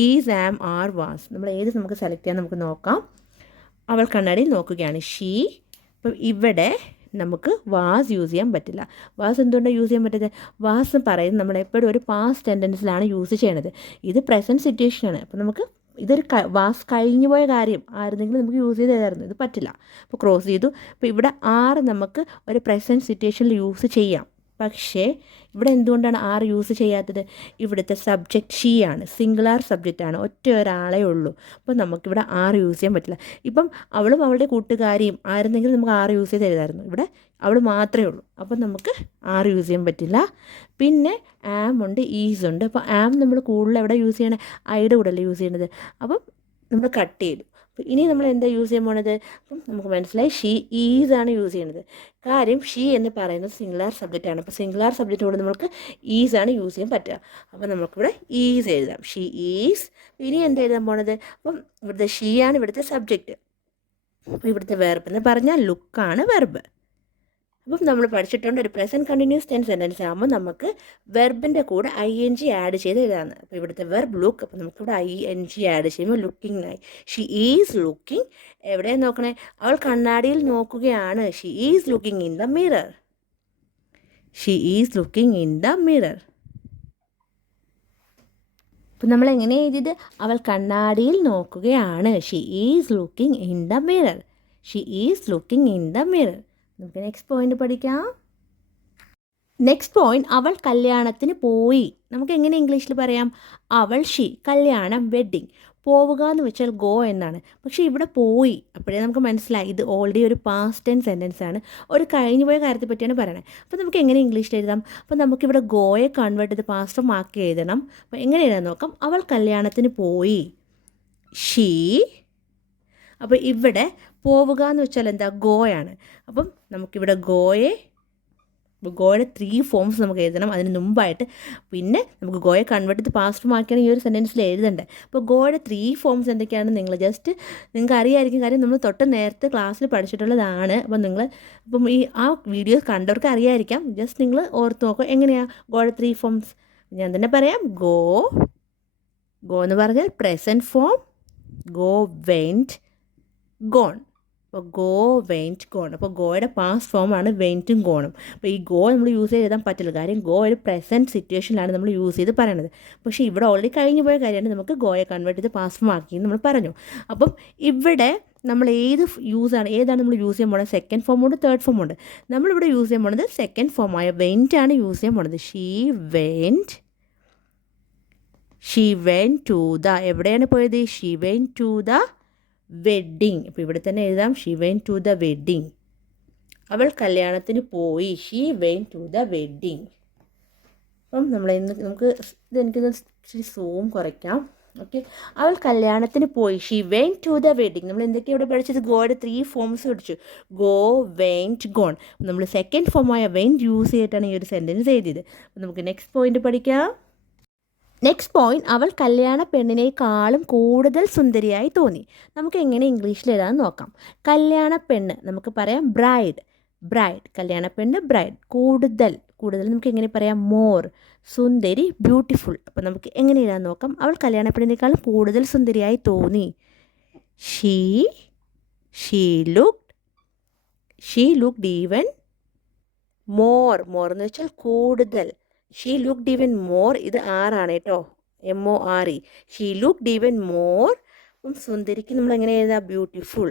ഈസ്, ആം, ആർ, വാസ്. നമ്മൾ ഏത് നമുക്ക് സെലക്ട് ചെയ്യാൻ നമുക്ക് നോക്കാം. അവൾ കണ്ണാടിയിൽ നോക്കുകയാണ്. ഷീ. അപ്പം ഇവിടെ നമുക്ക് വാസ് യൂസ് ചെയ്യാൻ പറ്റില്ല. വാസ് എന്തുകൊണ്ടാണ് യൂസ് ചെയ്യാൻ പറ്റുന്നത്? വാസ് പറയുന്നത് നമ്മളെപ്പോഴും ഒരു പാസ്റ്റ് ടെൻഡൻസിലാണ് യൂസ് ചെയ്യണത്. ഇത് പ്രസൻറ്റ് സിറ്റുവേഷനാണ്. അപ്പോൾ നമുക്ക് ഇതൊരു വാസ് കഴിഞ്ഞു പോയ കാര്യം ആയിരുന്നെങ്കിൽ നമുക്ക് യൂസ് ചെയ്തായിരുന്നു. ഇത് പറ്റില്ല. അപ്പോൾ ക്രോസ് ചെയ്തു. അപ്പോൾ ഇവിടെ ആറ് നമുക്ക് ഒരു പ്രസൻറ്റ് സിറ്റുവേഷനിൽ യൂസ് ചെയ്യാം. പക്ഷേ ഇവിടെ എന്തുകൊണ്ടാണ് ആർ യൂസ് ചെയ്യാത്തത്? ഇവിടുത്തെ സബ്ജക്റ്റ് ഷീ ആണ്, സിംഗുലാർ സബ്ജക്റ്റാണ്, ഒറ്റ ഒരാളേ ഉള്ളൂ. അപ്പോൾ നമുക്കിവിടെ ആർ യൂസ് ചെയ്യാൻ പറ്റില്ല. ഇപ്പം അവളും അവളുടെ കൂട്ടുകാരിയും ആയിരുന്നെങ്കിൽ നമുക്ക് ആർ യൂസ് ചെയ്ത് എഴുതായിരുന്നു. ഇവിടെ അവൾ മാത്രമേ ഉള്ളൂ. അപ്പം നമുക്ക് ആർ യൂസ് ചെയ്യാൻ പറ്റില്ല. പിന്നെ ആം ഉണ്ട്, ഈസ് ഉണ്ട്. അപ്പോൾ ആം നമ്മൾ കൂടുതൽ എവിടെ യൂസ് ചെയ്യണേ? ഐയുടെ കൂടെ അല്ലേ യൂസ് ചെയ്യണത്. അപ്പം നമ്മൾ കട്ട് ചെയ്തു. അപ്പോൾ ഇനി നമ്മൾ എന്താ യൂസ് ചെയ്യാൻ പോണത്? അപ്പം നമുക്ക് മനസ്സിലായി ഷീ ഈസ് ആണ് യൂസ് ചെയ്യുന്നത്. കാര്യം ഷീ എന്ന് പറയുന്നത് സിംഗുലാർ സബ്ജക്റ്റാണ്. അപ്പോൾ സിംഗുലാർ സബ്ജക്റ്റോട് നമുക്ക് ഈസ് ആണ് യൂസ് ചെയ്യാൻ പറ്റുക. അപ്പോൾ നമുക്കിവിടെ ഈസ് എഴുതാം. She is. ഇനി എന്താ എഴുതാൻ പോണത്? അപ്പം ഇവിടുത്തെ ഷീ ആണ് ഇവിടുത്തെ സബ്ജക്റ്റ്. അപ്പോൾ ഇവിടുത്തെ വെർബ് എന്ന് പറഞ്ഞാൽ ലുക്കാണ് വെർബ്. അപ്പം നമ്മൾ പഠിച്ചിട്ടുണ്ട് ഒരു പ്രസൻറ്റ് കണ്ടിന്യൂസ് ടെൻസ് സെൻറ്റൻസ് ആകുമ്പോൾ നമുക്ക് വെർബിൻ്റെ കൂടെ ING ആഡ് ചെയ്ത് എഴുതാമെന്ന്. അപ്പോൾ ഇവിടുത്തെ വെർബ് ലുക്ക്. അപ്പോൾ നമുക്കിവിടെ ING ആഡ് ചെയ്യുമ്പോൾ ലുക്കിംഗ് ആയി. She is looking. എവിടെയാണ് നോക്കണേ? അവൾ കണ്ണാടിയിൽ നോക്കുകയാണ്. She is looking in the mirror. She is looking in the mirror. അപ്പം നമ്മൾ എങ്ങനെ എഴുതിയത്? അവൾ കണ്ണാടിയിൽ നോക്കുകയാണ്. She is looking in the mirror. She is looking in the mirror. നമുക്ക് നെക്സ്റ്റ് പോയിന്റ് പഠിക്കാം. നെക്സ്റ്റ് പോയിന്റ്, അവൾ കല്യാണത്തിന് പോയി. നമുക്ക് എങ്ങനെ ഇംഗ്ലീഷിൽ പറയാം? അവൾ, ഷീ, കല്യാണം, വെഡ്ഡിങ്. പോവുക എന്ന് വെച്ചാൽ ഗോ എന്നാണ്. പക്ഷേ ഇവിടെ പോയി, അപ്പോഴേ നമുക്ക് മനസ്സിലായി ഇത് ഓൾറെഡി ഒരു പാസ്റ്റ് ടെൻസ് സെൻറ്റൻസ് ആണ്, ഒരു കഴിഞ്ഞു പോയ കാര്യത്തെ പറ്റിയാണ് പറയുന്നത്. അപ്പോൾ നമുക്ക് എങ്ങനെ ഇംഗ്ലീഷിൽ എഴുതാം? അപ്പോൾ നമുക്കിവിടെ ഗോയെ കൺവേർട്ട് ചെയ്ത് പാസ്റ്റ് ഫോം ആക്കി എഴുതണം. അപ്പോൾ എങ്ങനെ എഴുതാൻ നോക്കാം? അവൾ കല്യാണത്തിന് പോയി, ഷീ. അപ്പോൾ ഇവിടെ പോവുക എന്ന് വെച്ചാൽ എന്താ? ഗോയാണ്. അപ്പം നമുക്കിവിടെ ഗോയുടെ 3 ഫോംസ് നമുക്ക് എഴുതണം അതിന് മുമ്പായിട്ട്. പിന്നെ നമുക്ക് ഗോയെ കൺവേർട്ട് ചെയ്ത് പാസ്റ്റ് ഫോം ആക്കിയാണ് ഈ ഒരു സെൻറ്റൻസിൽ എഴുതണ്ടേ. അപ്പോൾ ഗോയുടെ 3 ഫോംസ് എന്തൊക്കെയാണ് നിങ്ങൾക്ക് അറിയാമായിരിക്കും, കാര്യം നമ്മൾ നേരത്തെ ക്ലാസ്സിൽ പഠിച്ചിട്ടുള്ളതാണ്. അപ്പം ആ വീഡിയോ കണ്ടവർക്ക് അറിയാമായിരിക്കാം. ജസ്റ്റ് നിങ്ങൾ ഓർത്ത് നോക്കുക എങ്ങനെയാണ് ഗോയുടെ 3 ഫോംസ്. ഞാൻ തന്നെ പറയാം. ഗോ എന്ന് പറഞ്ഞാൽ present form, go, went, gone. അപ്പോൾ ഗോ, വെൻറ്റ്, ഗോൺ. അപ്പോൾ ഗോയുടെ പാസ്റ്റ് ഫോമാണ് വെൻറ്റും ഗോണും. അപ്പോൾ ഈ ഗോ നമ്മൾ യൂസ് ചെയ്താൽ പറ്റില്ല, കാര്യം ഗോ ഒരു പ്രസൻറ്റ് സിറ്റുവേഷനിലാണ് നമ്മൾ യൂസ് ചെയ്ത് പറയണത്. പക്ഷേ ഇവിടെ ഓൾറെഡി കഴിഞ്ഞു പോയ കാര്യമാണ്, നമുക്ക് ഗോയെ കൺവേർട്ട് ചെയ്ത് പാസ്റ്റ് ഫോം ആക്കി നമ്മൾ പറഞ്ഞു. അപ്പം ഇവിടെ നമ്മൾ ഏതാണ് നമ്മൾ യൂസ് ചെയ്യാൻ പോകുന്നത്? സെക്കൻഡ് ഫോമുണ്ട്, തേർഡ് ഫോമുണ്ട്. നമ്മളിവിടെ യൂസ് ചെയ്യാൻ പോകുന്നത് സെക്കൻഡ് ഫോമായ വെൻറ്റാണ് യൂസ് ചെയ്യാൻ പോകുന്നത്. ഷീ വെൻറ്റ് ടു ദ, എവിടെയാണ് പോയത്? She went to the wedding. അപ്പോൾ ഇവിടെ തന്നെ എഴുതാം, she went to the wedding. അവൾ കല്യാണത്തിന് പോയി, she went to the wedding. അപ്പം എനിക്കിത് ഇച്ചിരി സൂം കുറയ്ക്കാം. ഓക്കെ, അവൾ കല്യാണത്തിന് പോയി, ഷീ വെൻറ്റ് ടു ദ വെഡ്ഡിങ്. നമ്മൾ എന്തൊക്കെയാണ് ഇവിടെ പഠിച്ചത്? ഗോയുടെ 3 ഫോംസ് പഠിച്ചു, ഗോ, വെൻറ്റ്, ഗോൺ. നമ്മൾ സെക്കൻഡ് ഫോമായ വെൻറ്റ് യൂസ് ചെയ്തിട്ടാണ് ഈ ഒരു സെൻറ്റൻസ് എഴുതിയത്. അപ്പം നമുക്ക് നെക്സ്റ്റ് പോയിന്റ് പഠിക്കാം. നെക്സ്റ്റ് പോയിന്റ്, അവൾ കല്യാണ പെണ്ണിനേക്കാളും കൂടുതൽ സുന്ദരിയായി തോന്നി. നമുക്ക് എങ്ങനെ ഇംഗ്ലീഷിൽ എഴുതാൻ നോക്കാം. കല്യാണ പെണ്ണ് നമുക്ക് പറയാം ബ്രൈഡ്. കല്യാണ പെണ്ണ് ബ്രൈഡ്. കൂടുതൽ നമുക്ക് എങ്ങനെ പറയാം? മോർ. സുന്ദരി, ബ്യൂട്ടിഫുൾ. അപ്പോൾ നമുക്ക് എങ്ങനെ എഴുതാൻ നോക്കാം? അവൾ കല്യാണ പെണ്ണിനേക്കാളും കൂടുതൽ സുന്ദരിയായി തോന്നി. She looked even more. എന്ന് വെച്ചാൽ കൂടുതൽ. She looked even more. ഇത് ആറാണ് കേട്ടോ, MORE. She looked even more. അപ്പം സുന്ദരിക്ക് നമ്മൾ എങ്ങനെ എഴുതാം? Beautiful.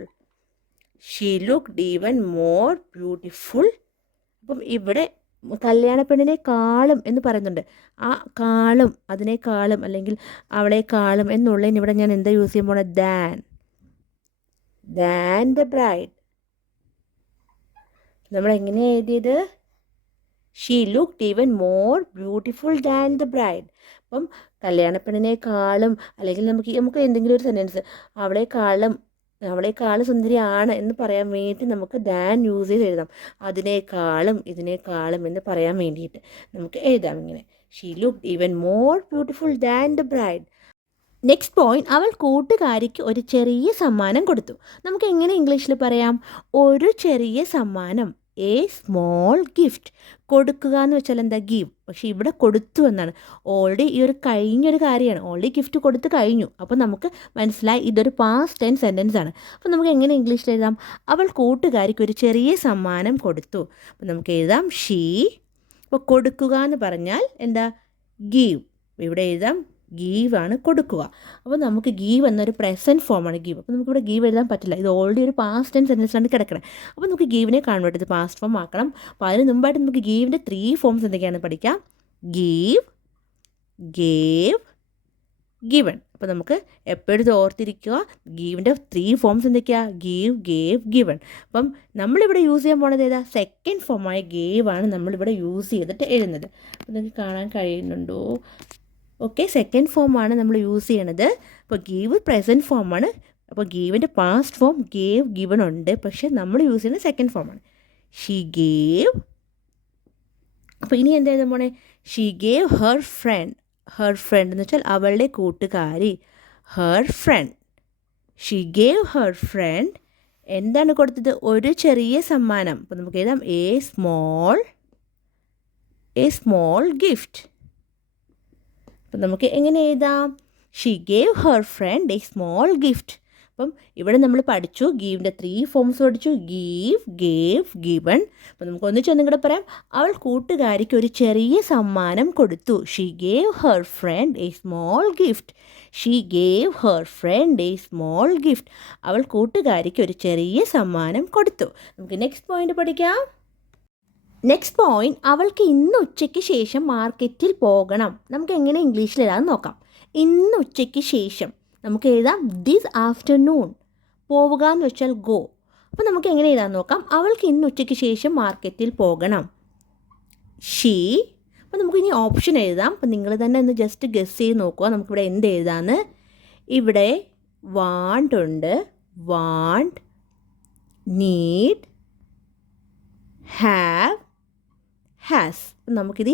She looked even more beautiful. അപ്പം ഇവിടെ കല്യാണ പെണ്ണിനേക്കാളും എന്ന് പറയുന്നുണ്ട്. ആ കാളും, അതിനേക്കാളും, അല്ലെങ്കിൽ അവളെക്കാളും എന്നുള്ളതിന് ഇവിടെ ഞാൻ എന്താ യൂസ് ചെയ്യാൻ പോണത്? Than the bride. നമ്മൾ എങ്ങനെയാണ് എഴുതിയത്? She looked even more beautiful than the bride. അപ്പം കല്യാണപ്പെണ്ണിനേക്കാളും, അല്ലെങ്കിൽ നമുക്ക് എന്തെങ്കിലും ഒരു സെൻറ്റൻസ് അവളെക്കാളും സുന്ദരിയാണ് എന്ന് പറയാൻ വേണ്ടി നമുക്ക് ദാൻ യൂസ് ചെയ്ത് എഴുതാം. അതിനേക്കാളും, ഇതിനേക്കാളും എന്ന് പറയാൻ വേണ്ടിയിട്ട് നമുക്ക് എഴുതാം ഇങ്ങനെ. She looked even more beautiful than the bride. Next point, അവൾ കൂട്ടുകാരിക്ക് ഒരു ചെറിയ സമ്മാനം കൊടുത്തു. നമുക്ക് എങ്ങനെ ഇംഗ്ലീഷിൽ പറയാം? ഒരു ചെറിയ സമ്മാനം, എ സ്മോൾ ഗിഫ്റ്റ്. കൊടുക്കുക എന്ന് വെച്ചാൽ എന്താ? ഗീവ്. പക്ഷേ ഇവിടെ കൊടുത്തു എന്നാണ്. ഓൾറെഡി ഈ ഒരു കഴിഞ്ഞൊരു കാര്യമാണ്, ഓൾറെഡി ഗിഫ്റ്റ് കൊടുത്ത് കഴിഞ്ഞു. അപ്പോൾ നമുക്ക് മനസ്സിലായി ഇതൊരു പാസ്റ്റ് ടെൻസ് സെൻറ്റൻസ് ആണ്. അപ്പോൾ നമുക്ക് എങ്ങനെ ഇംഗ്ലീഷിൽ എഴുതാം? അവൾ കൂട്ടുകാരിക്ക് ഒരു ചെറിയ സമ്മാനം കൊടുത്തു. അപ്പോൾ നമുക്ക് എഴുതാം ഷീ. അപ്പോൾ കൊടുക്കുക എന്ന് പറഞ്ഞാൽ എന്താ? ഗീവ്. ഇവിടെ എഴുതാം ഗീവ് ആണ്, കൊടുക്കുക. അപ്പോൾ നമുക്ക് ഗീവ് എന്നൊരു പ്രസൻറ്റ് ഫോമാണ് ഗീവ്. അപ്പോൾ നമുക്കിവിടെ ഗീവ് എഴുതാൻ പറ്റില്ല, ഇത് ഓൾറെഡി ഒരു പാസ്റ്റ് ടെൻസ് സെൻറ്റൻസിലാണ് കിടക്കണം. അപ്പോൾ നമുക്ക് ഗീവിനെ കൺവേർട്ട് ചെയ്ത് പാസ്റ്റ് ഫോം ആക്കണം. അപ്പോൾ അതിന് മുമ്പായിട്ട് നമുക്ക് ഗീവിൻ്റെ 3 ഫോംസ് എന്തൊക്കെയാണ് പഠിക്കാം. Give, gave, given. അപ്പോൾ നമുക്ക് എപ്പോഴും ഇത് ഓർത്തിരിക്കുക, ഗീവിൻ്റെ 3 ഫോംസ് എന്തൊക്കെയാണ്? Give, gave, given. അപ്പം നമ്മളിവിടെ യൂസ് ചെയ്യാൻ പോണത് ഏതാ? സെക്കൻഡ് ഫോമായ ഗേവ് ആണ് നമ്മളിവിടെ യൂസ് ചെയ്തിട്ട് എഴുതുന്നത്. അപ്പോൾ നിങ്ങൾക്ക് കാണാൻ കഴിയുന്നുണ്ടോ? ഓക്കെ, സെക്കൻഡ് ഫോമാണ് നമ്മൾ യൂസ് ചെയ്യണത്. അപ്പോൾ ഗീവ് പ്രസൻറ്റ് ഫോമാണ്. അപ്പോൾ ഗീവിൻ്റെ പാസ്റ്റ് ഫോം ഗേവ്, ഗിവൺ ഉണ്ട്. പക്ഷേ നമ്മൾ യൂസ് ചെയ്യുന്നത് സെക്കൻഡ് ഫോമാണ്. She gave. അപ്പോൾ ഇനി എന്താ എഴുതാൻ പോണേ? She gave her friend. എന്ന് വെച്ചാൽ അവളുടെ കൂട്ടുകാരി. Her friend. She gave her friend എന്താണ് കൊടുത്തത്? ഒരു ചെറിയ സമ്മാനം. അപ്പോൾ നമുക്ക് എഴുതാം എ സ്മോൾ ഗിഫ്റ്റ്. അപ്പം നമുക്ക് എങ്ങനെ എഴുതാം? She gave her front A small gift. അപ്പം ഇവിടെ നമ്മൾ പഠിച്ചു, ഗീവിൻ്റെ 3 ഫോംസ് പഠിച്ചു. Give, gave, given. അപ്പം നമുക്ക് ഒന്നിച്ചൊന്നും കൂടെ പറയാം. അവൾ കൂട്ടുകാരിക്ക് ഒരു ചെറിയ സമ്മാനം കൊടുത്തു. She gave her front A small gift. She gave her front A small gift. അവൾ കൂട്ടുകാരിക്ക് ഒരു ചെറിയ സമ്മാനം കൊടുത്തു. നമുക്ക് നെക്സ്റ്റ് പോയിന്റ് പഠിക്കാം. നെക്സ്റ്റ് പോയിന്റ്, അവൾക്ക് ഇന്ന് ഉച്ചയ്ക്ക് ശേഷം മാർക്കറ്റിൽ പോകണം. നമുക്ക് എങ്ങനെ ഇംഗ്ലീഷിൽ എഴുതാൻ നോക്കാം. ഇന്ന് ഉച്ചയ്ക്ക് ശേഷം നമുക്ക് എഴുതാം ദിസ് ആഫ്റ്റർനൂൺ. പോവുക എന്ന് വെച്ചാൽ ഗോ. അപ്പോൾ നമുക്ക് എങ്ങനെ എഴുതാൻ നോക്കാം. അവൾക്ക് ഇന്ന് ഉച്ചയ്ക്ക് ശേഷം മാർക്കറ്റിൽ പോകണം. ഷീ. അപ്പോൾ നമുക്ക് ഇനി ഓപ്ഷൻ എഴുതാം. അപ്പോൾ നിങ്ങൾ തന്നെ ഒന്ന് ജസ്റ്റ് ഗസ് ചെയ്ത് നോക്കുക നമുക്കിവിടെ എന്ത് എഴുതാമെന്ന്. ഇവിടെ വാണ്ട് ഉണ്ട്, വാണ്ട്, നീഡ്, ഹാവ്, ഹാസ്. നമുക്കിത്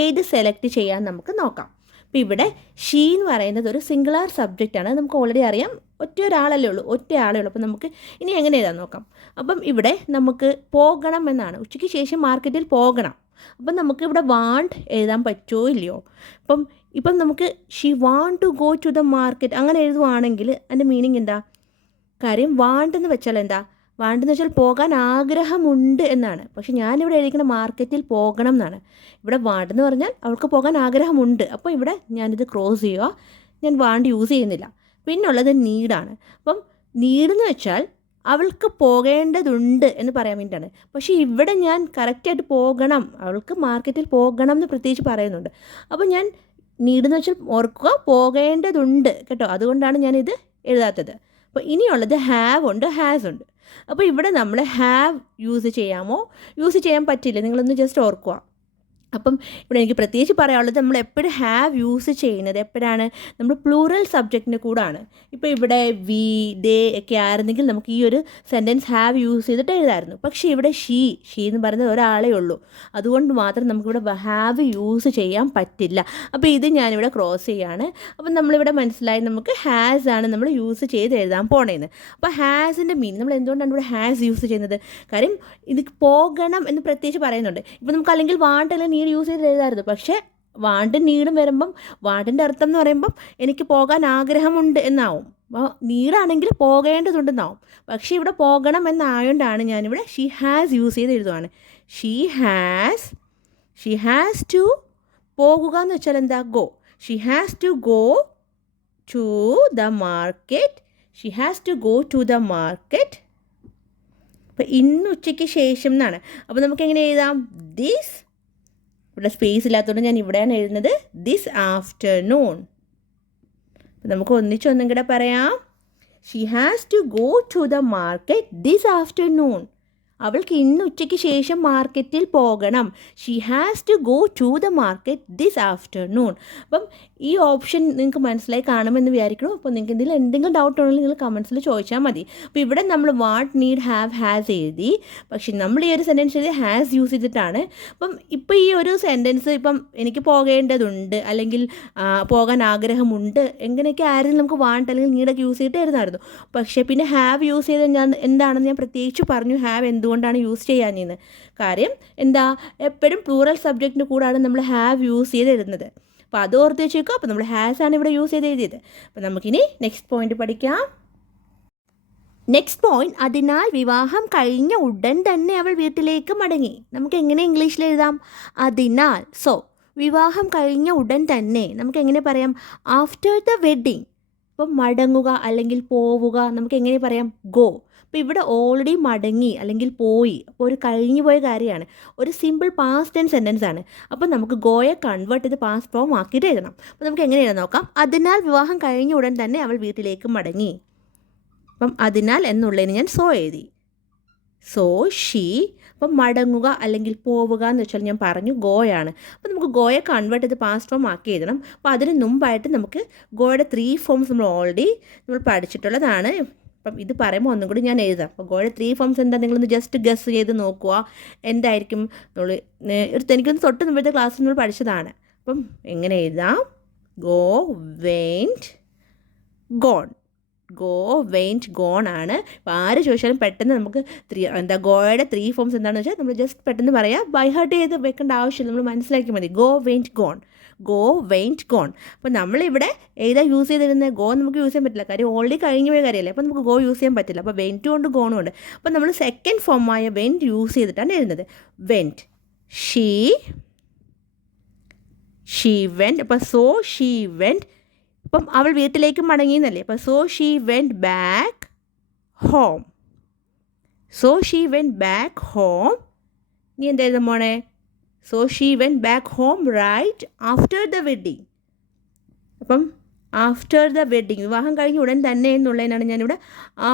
ഏത് സെലക്ട് ചെയ്യാൻ നമുക്ക് നോക്കാം. അപ്പോൾ ഇവിടെ ഷീ എന്ന് പറയുന്നത് ഒരു സിംഗുലാർ സബ്ജക്റ്റാണ്. നമുക്ക് ഓൾറെഡി അറിയാം, ഒറ്റ ഒരാളല്ലേ ഉള്ളൂ, ഒറ്റ ആളേ ഉള്ളൂ. അപ്പോൾ നമുക്ക് ഇനി എങ്ങനെ എഴുതാൻ നോക്കാം. അപ്പം ഇവിടെ നമുക്ക് പോകണം എന്നാണ്, ഉച്ചയ്ക്ക് ശേഷം മാർക്കറ്റിൽ പോകണം. അപ്പം നമുക്ക് ഇവിടെ വാണ്ട് എഴുതാൻ പറ്റുമോ ഇല്ലയോ. ഇപ്പം നമുക്ക് she want to go to the market അങ്ങനെ എഴുതുവാണെങ്കിൽ അതിൻ്റെ മീനിങ് എന്താ. കാര്യം വാണ്ട് എന്ന് വെച്ചാൽ എന്താ, വാണ്ട് എന്ന് വെച്ചാൽ പോകാൻ ആഗ്രഹമുണ്ട് എന്നാണ്. പക്ഷെ ഞാനിവിടെ എഴുതിക്കുന്ന മാർക്കറ്റിൽ പോകണം എന്നാണ്. ഇവിടെ വാണ്ട് എന്ന് പറഞ്ഞാൽ അവൾക്ക് പോകാൻ ആഗ്രഹമുണ്ട്. അപ്പോൾ ഇവിടെ ഞാനിത് ക്രോസ് ചെയ്യുക, ഞാൻ വാണ്ട് യൂസ് ചെയ്യുന്നില്ല. പിന്നുള്ളത് നീഡാണ്. അപ്പം നീഡെന്ന് വെച്ചാൽ അവൾക്ക് പോകേണ്ടതുണ്ട് എന്ന് പറയാൻ വേണ്ടിയിട്ടാണ്. പക്ഷേ ഇവിടെ ഞാൻ കറക്റ്റായിട്ട് പോകണം, അവൾക്ക് മാർക്കറ്റിൽ പോകണം എന്ന് പ്രത്യേകിച്ച് പറയുന്നുണ്ട്. അപ്പോൾ ഞാൻ നീഡെന്ന് വെച്ചാൽ ഓർക്കുക പോകേണ്ടതുണ്ട് കേട്ടോ, അതുകൊണ്ടാണ് ഞാനിത് എഴുതാത്തത്. അപ്പോൾ ഇനിയുള്ളത് ഹാവ് ഉണ്ട്, ഹാസ് ഉണ്ട്. അപ്പോൾ ഇവിടെ നമ്മൾ ഹാവ് യൂസ് ചെയ്യാമോ, യൂസ് ചെയ്യാൻ പറ്റില്ല, നിങ്ങളൊന്ന് ജസ്റ്റ് ഓർക്കുക. അപ്പം ഇവിടെ എനിക്ക് പ്രത്യേകിച്ച് പറയാനുള്ളത്, നമ്മൾ എപ്പോഴും ഹാവ് യൂസ് ചെയ്യുന്നത് എപ്പോഴാണ്, നമ്മൾ പ്ലൂറൽ സബ്ജക്റ്റിൻ്റെ കൂടാണ്. ഇപ്പോൾ ഇവിടെ വി, ദേ ഒക്കെ ആയിരുന്നെങ്കിൽ നമുക്ക് ഈ ഒരു സെൻറ്റൻസ് ഹാവ് യൂസ് ചെയ്തിട്ട് എഴുതായിരുന്നു. പക്ഷേ ഇവിടെ ഷീ എന്ന് പറയുന്നത് ഒരാളേ ഉള്ളൂ, അതുകൊണ്ട് മാത്രം നമുക്കിവിടെ ഹാവ് യൂസ് ചെയ്യാൻ പറ്റില്ല. അപ്പോൾ ഇത് ഞാനിവിടെ ക്രോസ് ചെയ്യാണ്. അപ്പം നമ്മളിവിടെ മനസ്സിലായി നമുക്ക് ഹാസ് ആണ് നമ്മൾ യൂസ് ചെയ്ത് എഴുതാൻ പോണേന്ന്. അപ്പോൾ ഹാസിൻ്റെ മീനിങ് നമ്മൾ എന്തുകൊണ്ടാണ് ഇവിടെ ഹാസ് യൂസ് ചെയ്യുന്നത്, കാര്യം ഇത് പോകണം എന്ന് പ്രത്യേകിച്ച് പറയുന്നുണ്ട്. ഇപ്പോൾ നമുക്ക് അല്ലെങ്കിൽ വാണ്ട് അല്ലെങ്കിൽ യൂസ് ചെയ്ത് എഴുതാറുണ്ട്. പക്ഷേ വാണ്ട് നീടും വരുമ്പം വാണ്ടിൻ്റെ അർത്ഥം എന്ന് പറയുമ്പം എനിക്ക് പോകാൻ ആഗ്രഹമുണ്ട് എന്നാവും. അപ്പോൾ നീടാണെങ്കിൽ പോകേണ്ടതുണ്ടെന്നാവും. പക്ഷേ ഇവിടെ പോകണം എന്നായതുകൊണ്ടാണ് ഞാനിവിടെ ഷീ ഹാസ് യൂസ് ചെയ്ത് എഴുതുവാണ്. ഷീ ഹാസ് ടു, പോകുക എന്ന് വെച്ചാൽ എന്താ, go. She has to go to the market. She has to go to the market. അപ്പോൾ ഇന്ന് ഉച്ചയ്ക്ക് ശേഷം എന്നാണ്. അപ്പോൾ നമുക്ക് എങ്ങനെ എഴുതാം, ദിസ്, ഇവിടെ സ്പേസ് ഇല്ലാത്തതുകൊണ്ട് ഞാൻ ഇവിടെയാണ് എഴുതുന്നത്, ദിസ് ആഫ്റ്റർനൂൺ. നമുക്ക് ഒന്നിച്ചൊന്നും കൂടെ പറയാം. She has to go to the market this afternoon. അവൾക്ക് ഇന്ന് ഉച്ചയ്ക്ക് ശേഷം മാർക്കറ്റിൽ പോകണം. She has to go to the market this afternoon. അപ്പം ഈ ഓപ്ഷൻ നിങ്ങൾക്ക് മനസ്സിലായി കാണുമെന്ന് വിചാരിക്കണം. അപ്പോൾ നിങ്ങൾക്ക് എന്തെങ്കിലും ഡൗട്ട് ഉണ്ടെങ്കിൽ നിങ്ങൾ കമൻസിൽ ചോദിച്ചാൽ മതി. അപ്പോൾ ഇവിടെ നമ്മൾ വാണ്ട്, നീഡ്, ഹാവ്, ഹാസ് എഴുതി. പക്ഷെ നമ്മൾ ഈ ഒരു സെൻറ്റൻസ് എഴുതി ഹാസ് യൂസ് ചെയ്തിട്ടാണ്. ഇപ്പോൾ ഈ ഒരു സെൻറ്റൻസ് ഇപ്പം എനിക്ക് പോകേണ്ടതുണ്ട് അല്ലെങ്കിൽ പോകാൻ ആഗ്രഹമുണ്ട് എങ്ങനെയൊക്കെ ആയിരുന്നു നമുക്ക് വാണ്ട് അല്ലെങ്കിൽ നീഡൊക്കെ യൂസ് ചെയ്തിട്ട് എഴുതാമായിരുന്നു. പക്ഷേ പിന്നെ ഹാവ് യൂസ് ചെയ്ത് ഞാൻ എന്താണെന്ന് ഞാൻ പ്രത്യേകിച്ച് പറഞ്ഞു, ഹാവ് എന്തുകൊണ്ടാണ് യൂസ് ചെയ്യാഞ്ഞെന്ന്. കാര്യം എന്താ, എപ്പോഴും പ്ലൂറൽ സബ്ജക്റ്റിൻ്റെ കൂടാണ് നമ്മൾ ഹാവ് യൂസ് ചെയ്ത് എഴുതുന്നത്. അപ്പോൾ അത് ഓർത്ത് വെച്ചേക്കും. അപ്പോൾ നമ്മൾ ഹാസ് ആണ് ഇവിടെ യൂസ് ചെയ്ത് എഴുതിയത്. അപ്പോൾ നമുക്കിനി നെക്സ്റ്റ് പോയിന്റ് പഠിക്കാം. നെക്സ്റ്റ് പോയിന്റ്, അതിനാൽ വിവാഹം കഴിഞ്ഞ ഉടൻ തന്നെ അവൾ വീട്ടിലേക്ക് മടങ്ങി. നമുക്ക് എങ്ങനെ ഇംഗ്ലീഷിൽ എഴുതാം, അതിനാൽ. സോ വിവാഹം കഴിഞ്ഞ ഉടൻ തന്നെ നമുക്ക് എങ്ങനെ പറയാം, ആഫ്റ്റർ ദ വെഡ്ഡിങ്. ഇപ്പം മടങ്ങുക അല്ലെങ്കിൽ പോവുക നമുക്ക് എങ്ങനെ പറയാം, ഗോ. അപ്പോൾ ഇവിടെ ഓൾറെഡി മടങ്ങി അല്ലെങ്കിൽ പോയി, അപ്പോൾ ഒരു കഴിഞ്ഞു പോയ കാര്യമാണ്, ഒരു സിമ്പിൾ പാസ്റ്റ് ടെൻസ് സെൻറ്റൻസ് ആണ്. അപ്പോൾ നമുക്ക് ഗോയെ കൺവേർട്ട് ചെയ്ത് പാസ്റ്റ് ഫോം ആക്കിയിട്ട് എഴുതണം. അപ്പോൾ നമുക്ക് എങ്ങനെ എഴുതാൻ നോക്കാം. അതിനാൽ വിവാഹം കഴിഞ്ഞ ഉടൻ തന്നെ അവൾ വീട്ടിലേക്ക് മടങ്ങി. അപ്പം അതിനാൽ എന്നുള്ളതിന് ഞാൻ സോ എഴുതി, സോ ഷീ. അപ്പം മടങ്ങുക അല്ലെങ്കിൽ പോവുക എന്ന് വെച്ചാൽ ഞാൻ പറഞ്ഞു ഗോയാണ്. അപ്പോൾ നമുക്ക് ഗോയെ കൺവേർട്ട് ചെയ്ത് പാസ്റ്റ് ഫോം ആക്കി എഴുതണം. അപ്പോൾ അതിന് മുമ്പായിട്ട് നമുക്ക് ഗോയുടെ 3 ഫോംസ് നമ്മൾ പഠിച്ചിട്ടുള്ളതാണ്. അപ്പം ഇത് പറയുമ്പോൾ ഒന്നും കൂടി ഞാൻ എഴുതാം. അപ്പോൾ ഗോയുടെ 3 ഫോംസ് എന്താ, നിങ്ങളൊന്ന് ജസ്റ്റ് ഗസ് ചെയ്ത് നോക്കുക എന്തായിരിക്കും. നമ്മൾ എനിക്കൊന്ന് തൊട്ട് മുമ്പത്തെ ക്ലാസ്സിൽ നമ്മൾ പഠിച്ചതാണ്. അപ്പം എങ്ങനെ എഴുതാം, go, went, gone. Go, went, gone ആണ്. അപ്പോൾ ആര് ചോദിച്ചാലും പെട്ടെന്ന് നമുക്ക് ഗോയുടെ 3 ഫോംസ് എന്താണെന്ന് വെച്ചാൽ നമ്മൾ ജസ്റ്റ് പെട്ടെന്ന് പറയാം, ബൈ ഹാർട്ട് ചെയ്ത് വെക്കേണ്ട ആവശ്യമില്ല, നമ്മൾ മനസ്സിലാക്കി മതി. Go, went, gone. Go, went, gone. അപ്പോൾ നമ്മളിവിടെ ഏതാ യൂസ് ചെയ്തിരുന്നത്, ഗോ നമുക്ക് യൂസ് ചെയ്യാൻ പറ്റില്ല, കാര്യം ഓൾറെഡി കഴിഞ്ഞ പോയ കാര്യമല്ലേ. അപ്പോൾ നമുക്ക് ഗോ യൂസ് ചെയ്യാൻ പറ്റില്ല. അപ്പോൾ വെയിൻറ്റും ഉണ്ട്, ഗോണും ഉണ്ട്. അപ്പോൾ നമ്മൾ സെക്കൻഡ് ഫോമായ വെയിൻറ്റ് യൂസ് ചെയ്തിട്ടാണ് എഴുതുന്നത്. Went, she went. അപ്പോൾ സോ ഷീ വെൻറ്റ്. അപ്പം അവൾ വീട്ടിലേക്ക് മടങ്ങിയെന്നല്ലേ. അപ്പോൾ so she went back home. So she went back home നീ എന്തായിരുന്നു മോണെ? So she went back home right after the wedding. അപ്പം ആഫ്റ്റർ ദ വെഡ്ഡിങ്, വിവാഹം കഴിഞ്ഞ് ഉടൻ തന്നെ എന്നുള്ളതിനാണ് ഞാനിവിടെ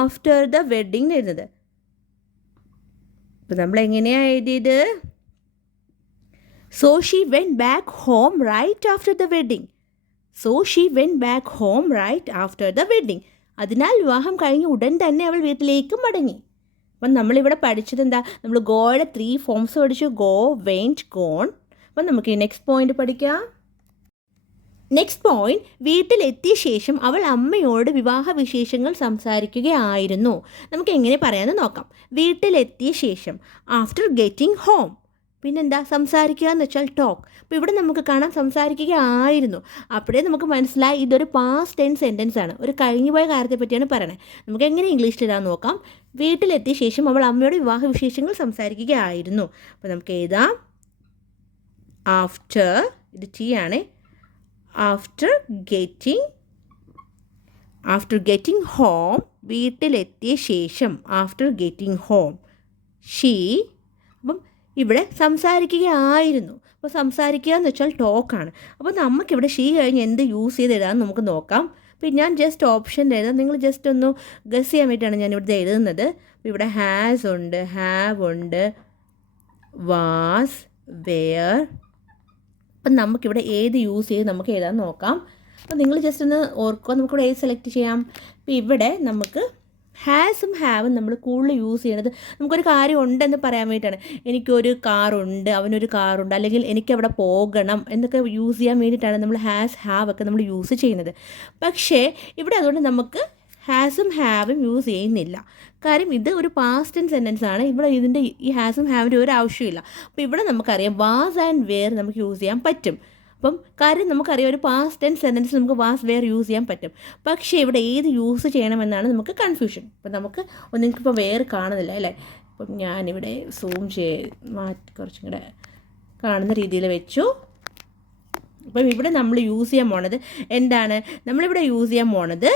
ആഫ്റ്റർ ദ വെഡ്ഡിങ് എഴുതുന്നത്. അപ്പം നമ്മൾ എങ്ങനെയാണ് എഴുതിയത്? So she went back home right after the wedding. So she went back home right after the wedding. അതിനാൽ വിവാഹം കഴിഞ്ഞ് ഉടൻ തന്നെ അവൾ വീട്ടിലേക്ക് മടങ്ങി. അപ്പം നമ്മളിവിടെ പഠിച്ചത് എന്താ? നമ്മൾ ഗോയുടെ 3 ഫോംസ് പഠിച്ചു. Go, went, gone. അപ്പം നമുക്ക് ഈ നെക്സ്റ്റ് പോയിന്റ് പഠിക്കാം. നെക്സ്റ്റ് പോയിന്റ്, വീട്ടിലെത്തിയ ശേഷം അവൾ അമ്മയോട് വിവാഹ വിശേഷങ്ങൾ സംസാരിക്കുകയായിരുന്നു. നമുക്ക് എങ്ങനെ പറയാമെന്ന് നോക്കാം. വീട്ടിലെത്തിയ ശേഷം, ആഫ്റ്റർ ഗെറ്റിംഗ് ഹോം. പിന്നെന്താ? സംസാരിക്കുക എന്ന് വെച്ചാൽ ടോക്ക്. അപ്പോൾ ഇവിടെ നമുക്ക് കാണാം സംസാരിക്കുകയായിരുന്നു. അപ്പോഴേ നമുക്ക് മനസ്സിലായി ഇതൊരു പാസ്റ്റ് ടെൻസ് സെൻറ്റൻസ് ആണ്. ഒരു കഴിഞ്ഞുപോയ കാര്യത്തെ പറ്റിയാണ് പറയണത്. നമുക്ക് എങ്ങനെ ഇംഗ്ലീഷിൽ ഇടാൻ നോക്കാം. വീട്ടിലെത്തിയ ശേഷം അവൾ അമ്മയോട് വിവാഹ വിശേഷങ്ങൾ സംസാരിക്കുകയായിരുന്നു. അപ്പോൾ നമുക്ക് എഴുതാം ആഫ്റ്റർ, ഇത് ടി ആണ്. ആഫ്റ്റർ ഗെറ്റിംഗ് ഹോം, വീട്ടിലെത്തിയ ശേഷം, ആഫ്റ്റർ ഗെറ്റിംഗ് ഹോം ഷീ. അപ്പം ഇവിടെ സംസാരിക്കുകയായിരുന്നു. അപ്പോൾ സംസാരിക്കുക എന്ന് വെച്ചാൽ ടോക്കാണ്. അപ്പോൾ നമുക്കിവിടെ ഷീ കഴിഞ്ഞ് എന്ത് യൂസ് ചെയ്ത് എഴുതാമെന്ന് നമുക്ക് നോക്കാം. അപ്പോൾ ഞാൻ ജസ്റ്റ് ഓപ്ഷൻ എഴുതാം, നിങ്ങൾ ജസ്റ്റ് ഒന്ന് ഗസ് ചെയ്യാൻ വേണ്ടിയിട്ടാണ് ഞാൻ ഇവിടുത്തെ എഴുതുന്നത്. അപ്പോൾ ഇവിടെ ഹാസ് ഉണ്ട്, ഹാവ് ഉണ്ട്, വാസ്, വെയർ. അപ്പം നമുക്കിവിടെ ഏത് യൂസ് ചെയ്ത് നമുക്ക് എഴുതാൻ നോക്കാം. അപ്പോൾ നിങ്ങൾ ജസ്റ്റ് ഒന്ന് ഓർക്കുക, നമുക്കിവിടെ ഏത് സെലക്ട് ചെയ്യാം. അപ്പോൾ ഇവിടെ നമുക്ക് ഹാസും ഹാവും നമ്മൾ കൂടുതൽ യൂസ് ചെയ്യണത് നമുക്കൊരു കാര്യം ഉണ്ടെന്ന് പറയാൻ വേണ്ടിയിട്ടാണ്. എനിക്കൊരു കാറുണ്ട്, അവനൊരു കാറുണ്ട്, അല്ലെങ്കിൽ എനിക്കവിടെ പോകണം എന്നൊക്കെ യൂസ് ചെയ്യാൻ വേണ്ടിയിട്ടാണ് നമ്മൾ ഹാസ്, ഹാവ് ഒക്കെ നമ്മൾ യൂസ് ചെയ്യുന്നത്. പക്ഷേ ഇവിടെ അതുകൊണ്ട് നമുക്ക് ഹാസും ഹാവും യൂസ് ചെയ്യുന്നില്ല. കാര്യം ഇത് ഒരു പാസ്റ്റ് ടെൻസ് സെൻറ്റൻസ് ആണ്. ഇവിടെ ഇതിൻ്റെ ഈ ഹാസും ഹാവിൻ്റെ ഒരു ആവശ്യമില്ല. അപ്പോൾ ഇവിടെ നമുക്കറിയാം വാസ് ആൻഡ് വെയർ നമുക്ക് യൂസ് ചെയ്യാൻ പറ്റും. അപ്പം കാര്യം നമുക്കറിയാം ഒരു പാസ്റ്റ് ടെൻസ് സെൻറ്റൻസ് നമുക്ക് വാസ് വെയർ യൂസ് ചെയ്യാൻ പറ്റും. പക്ഷേ ഇവിടെ ഏത് യൂസ് ചെയ്യണമെന്നാണ് നമുക്ക് കൺഫ്യൂഷൻ. അപ്പം നമുക്ക് നിങ്ങൾക്കിപ്പോൾ വെയർ കാണുന്നില്ല അല്ലേ? അപ്പം ഞാനിവിടെ സൂം മാറ്റി കുറച്ചും കൂടെ കാണുന്ന രീതിയിൽ വെച്ചു. അപ്പം ഇവിടെ നമ്മൾ യൂസ് ചെയ്യാൻ പോണത് എന്താണ്? നമ്മളിവിടെ യൂസ് ചെയ്യാൻ പോണത്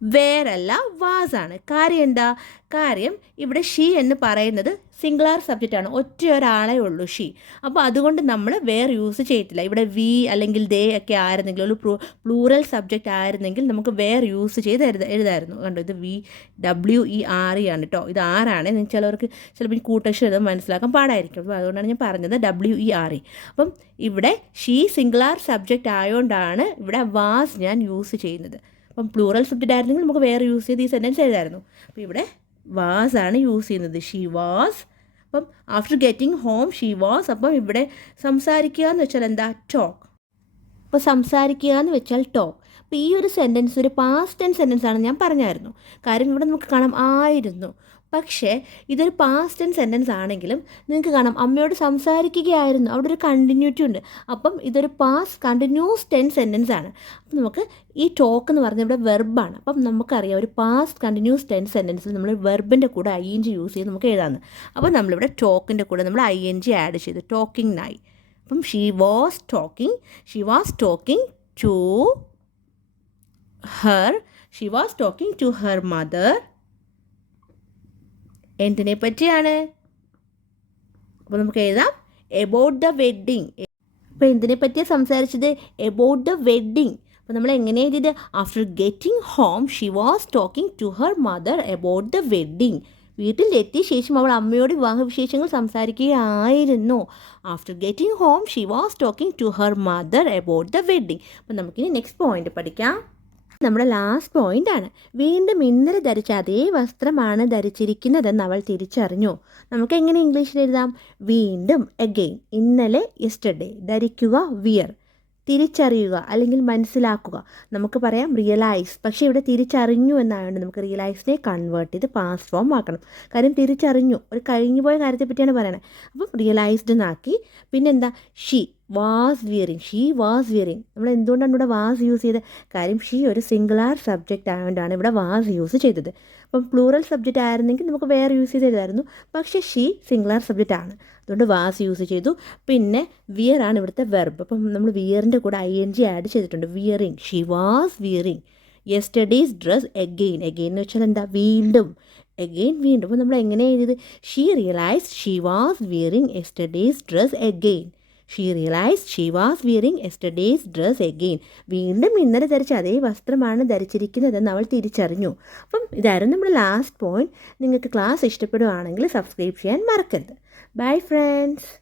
വേറല്ല, വാസാണ്. കാര്യം എന്താ? കാര്യം ഇവിടെ ഷീ എന്ന് പറയുന്നത് സിംഗുലാർ സബ്ജക്റ്റാണ്, ഒറ്റ ഒരാളെ ഉള്ളൂ ഷീ. അപ്പോൾ അതുകൊണ്ട് നമ്മൾ വേർ യൂസ് ചെയ്യത്തില്ല. ഇവിടെ വി അല്ലെങ്കിൽ ദേ ഒക്കെ ആയിരുന്നെങ്കിൽ, ഒരു പ്ലൂറൽ സബ്ജക്റ്റ് ആയിരുന്നെങ്കിൽ നമുക്ക് വേർ യൂസ് ചെയ്ത് എഴുതായിരുന്നു. കണ്ടോ, ഇത് WERE ആണ് കേട്ടോ. ഇത് ആറാണ്. നിങ്ങൾക്ക് ചിലവർക്ക് ചിലപ്പോൾ കൂട്ടക്ഷരം എഴുതാൻ മനസ്സിലാക്കാൻ പാടായിരിക്കും. അപ്പോൾ അതുകൊണ്ടാണ് ഞാൻ പറഞ്ഞത് WERE. അപ്പം ഇവിടെ ഷീ സിംഗുലാർ സബ്ജക്റ്റ് ആയതുകൊണ്ടാണ് ഇവിടെ വാസ് ഞാൻ യൂസ് ചെയ്യുന്നത്. അപ്പം പ്ലൂറൽ സബ്ജക്റ്റ് ആയിരുന്നെങ്കിൽ നമുക്ക് വേറെ യൂസ് ചെയ്ത് ഈ സെൻറ്റൻസ് എഴുതായിരുന്നു. അപ്പോൾ ഇവിടെ വാസ് ആണ് യൂസ് ചെയ്യുന്നത്. She was. അപ്പം after getting home she was. അപ്പം ഇവിടെ സംസാരിക്കുക എന്ന് വെച്ചാൽ എന്താ? ടോക്ക്. അപ്പോൾ സംസാരിക്കുക എന്ന് വെച്ചാൽ ടോക്ക്. അപ്പോൾ ഈ ഒരു സെൻറ്റൻസ് ഒരു പാസ്റ്റ് ടെൻസ് സെൻറ്റൻസ് ആണെന്ന് ഞാൻ പറഞ്ഞായിരുന്നു. കാര്യം ഇവിടെ നമുക്ക് കാണാം ആയിരുന്നു. പക്ഷേ ഇതൊരു പാസ്റ്റ് ടെൻസ് സെൻറ്റൻസ് ആണെങ്കിലും നിങ്ങൾക്ക് കാണാം അമ്മയോട് സംസാരിക്കുകയായിരുന്നു, അവിടെ ഒരു കണ്ടിന്യൂറ്റി ഉണ്ട്. അപ്പം ഇതൊരു പാസ്റ്റ് കണ്ടിന്യൂസ് ടെൻസ് സെൻറ്റൻസ് ആണ്. അപ്പം നമുക്ക് ഈ ടോക്ക് എന്ന് പറഞ്ഞാൽ ഇവിടെ വെർബാണ്. അപ്പം നമുക്കറിയാം ഒരു പാസ്റ്റ് കണ്ടിന്യൂസ് ടെൻസ് സെൻറ്റൻസിൽ നമ്മൾ വെർബിൻ്റെ കൂടെ ING യൂസ് ചെയ്ത് നമുക്ക് എഴുതാമെന്ന്. അപ്പോൾ നമ്മളിവിടെ ടോക്കിൻ്റെ കൂടെ നമ്മൾ ING ആഡ് ചെയ്തു, ടോക്കിംഗ് നായി. അപ്പം she was talking to her mother. എന്തിനെ പറ്റിയാണ്? അപ്പോൾ നമുക്ക് എഴുതാം എബൌട്ട് ദ വെഡ്ഡിങ്. അപ്പോൾ എന്തിനെ പറ്റിയാണ് സംസാരിച്ചത്? About the wedding. അപ്പോൾ നമ്മൾ എങ്ങനെ എഴുതിയത്? After getting home she was talking to her mother about the wedding. വീട്ടിലെത്തിയ ശേഷം അവൾ അമ്മയോട് വിവാഹവിശേഷങ്ങൾ സംസാരിക്കുകയായിരുന്നു. After getting home she was talking to her mother about the wedding. അപ്പോൾ നമുക്കിനി നെക്സ്റ്റ് പോയിന്റ് പഠിക്കാം. നമ്മുടെ ലാസ്റ്റ് പോയിന്റ് ആണ്. വീണ്ടും ഇന്നലെ ധരിച്ച അതേ വസ്ത്രമാണ് ധരിച്ചിരിക്കുന്നതെന്ന് അവൾ തിരിച്ചറിഞ്ഞു. നമുക്ക് എങ്ങനെ ഇംഗ്ലീഷിൽ എഴുതാം? വീണ്ടും, അഗെയിൻ. ഇന്നലെ, യെസ്റ്റർഡേ. ധരിക്കുക, വിയർ. തിരിച്ചറിയുക അല്ലെങ്കിൽ മനസ്സിലാക്കുക, നമുക്ക് പറയാം റിയലൈസ്. പക്ഷേ ഇവിടെ തിരിച്ചറിഞ്ഞു എന്നായതുകൊണ്ട് നമുക്ക് റിയലൈസിനെ കൺവേർട്ട് ചെയ്ത് പാസ്റ്റ് ഫോം ആക്കണം. കാര്യം തിരിച്ചറിഞ്ഞു, ഒരു കഴിഞ്ഞു പോയ കാര്യത്തെ പറ്റിയാണ് പറയണത്. അപ്പം റിയലൈസ്ഡ് എന്നാക്കി. പിന്നെന്താ? She was wearing. നമ്മൾ എന്തുകൊണ്ടാണ് ഇവിടെ വാസ് യൂസ് ചെയ്തത്? കാര്യം ഷീ ഒരു സിംഗുലാർ സബ്ജക്റ്റ് ആയതുകൊണ്ടാണ് ഇവിടെ വാസ് യൂസ് ചെയ്തത്. അപ്പം പ്ലൂറൽ സബ്ജക്റ്റ് ആയിരുന്നെങ്കിൽ നമുക്ക് വേറെ യൂസ് ചെയ്തായിരുന്നു. പക്ഷേ ഷീ സിംഗുലാർ സബ്ജക്റ്റ് ആണ്, അതുകൊണ്ട് വാസ് യൂസ് ചെയ്തു. പിന്നെ വിയർ ആണ് ഇവിടുത്തെ വെർബ്. അപ്പം നമ്മൾ വിയറിൻ്റെ കൂടെ ING ആഡ് ചെയ്തിട്ടുണ്ട്. Wearing, she was wearing yesterday's dress again എന്ന് വെച്ചാൽ എന്താ? വീണ്ടും. അഗെയിൻ വീണ്ടും. അപ്പോൾ നമ്മൾ എങ്ങനെ എഴുതിയത്? She realised she was wearing yesterday's dress again. She realised she was wearing yesterday's dress again. വീണ്ടും ഇന്നലെ ധരിച്ച അതേ വസ്ത്രമാണ് ധരിച്ചിരിക്കുന്നതെന്ന് അവൾ തിരിച്ചറിഞ്ഞു. അപ്പം ഇതായിരുന്നു നമ്മുടെ ലാസ്റ്റ് പോയിന്റ്. നിങ്ങൾക്ക് ക്ലാസ് ഇഷ്ടപ്പെടുകയാണെങ്കിൽ സബ്സ്ക്രൈബ് ചെയ്യാൻ മറക്കരുത്. Bye friends.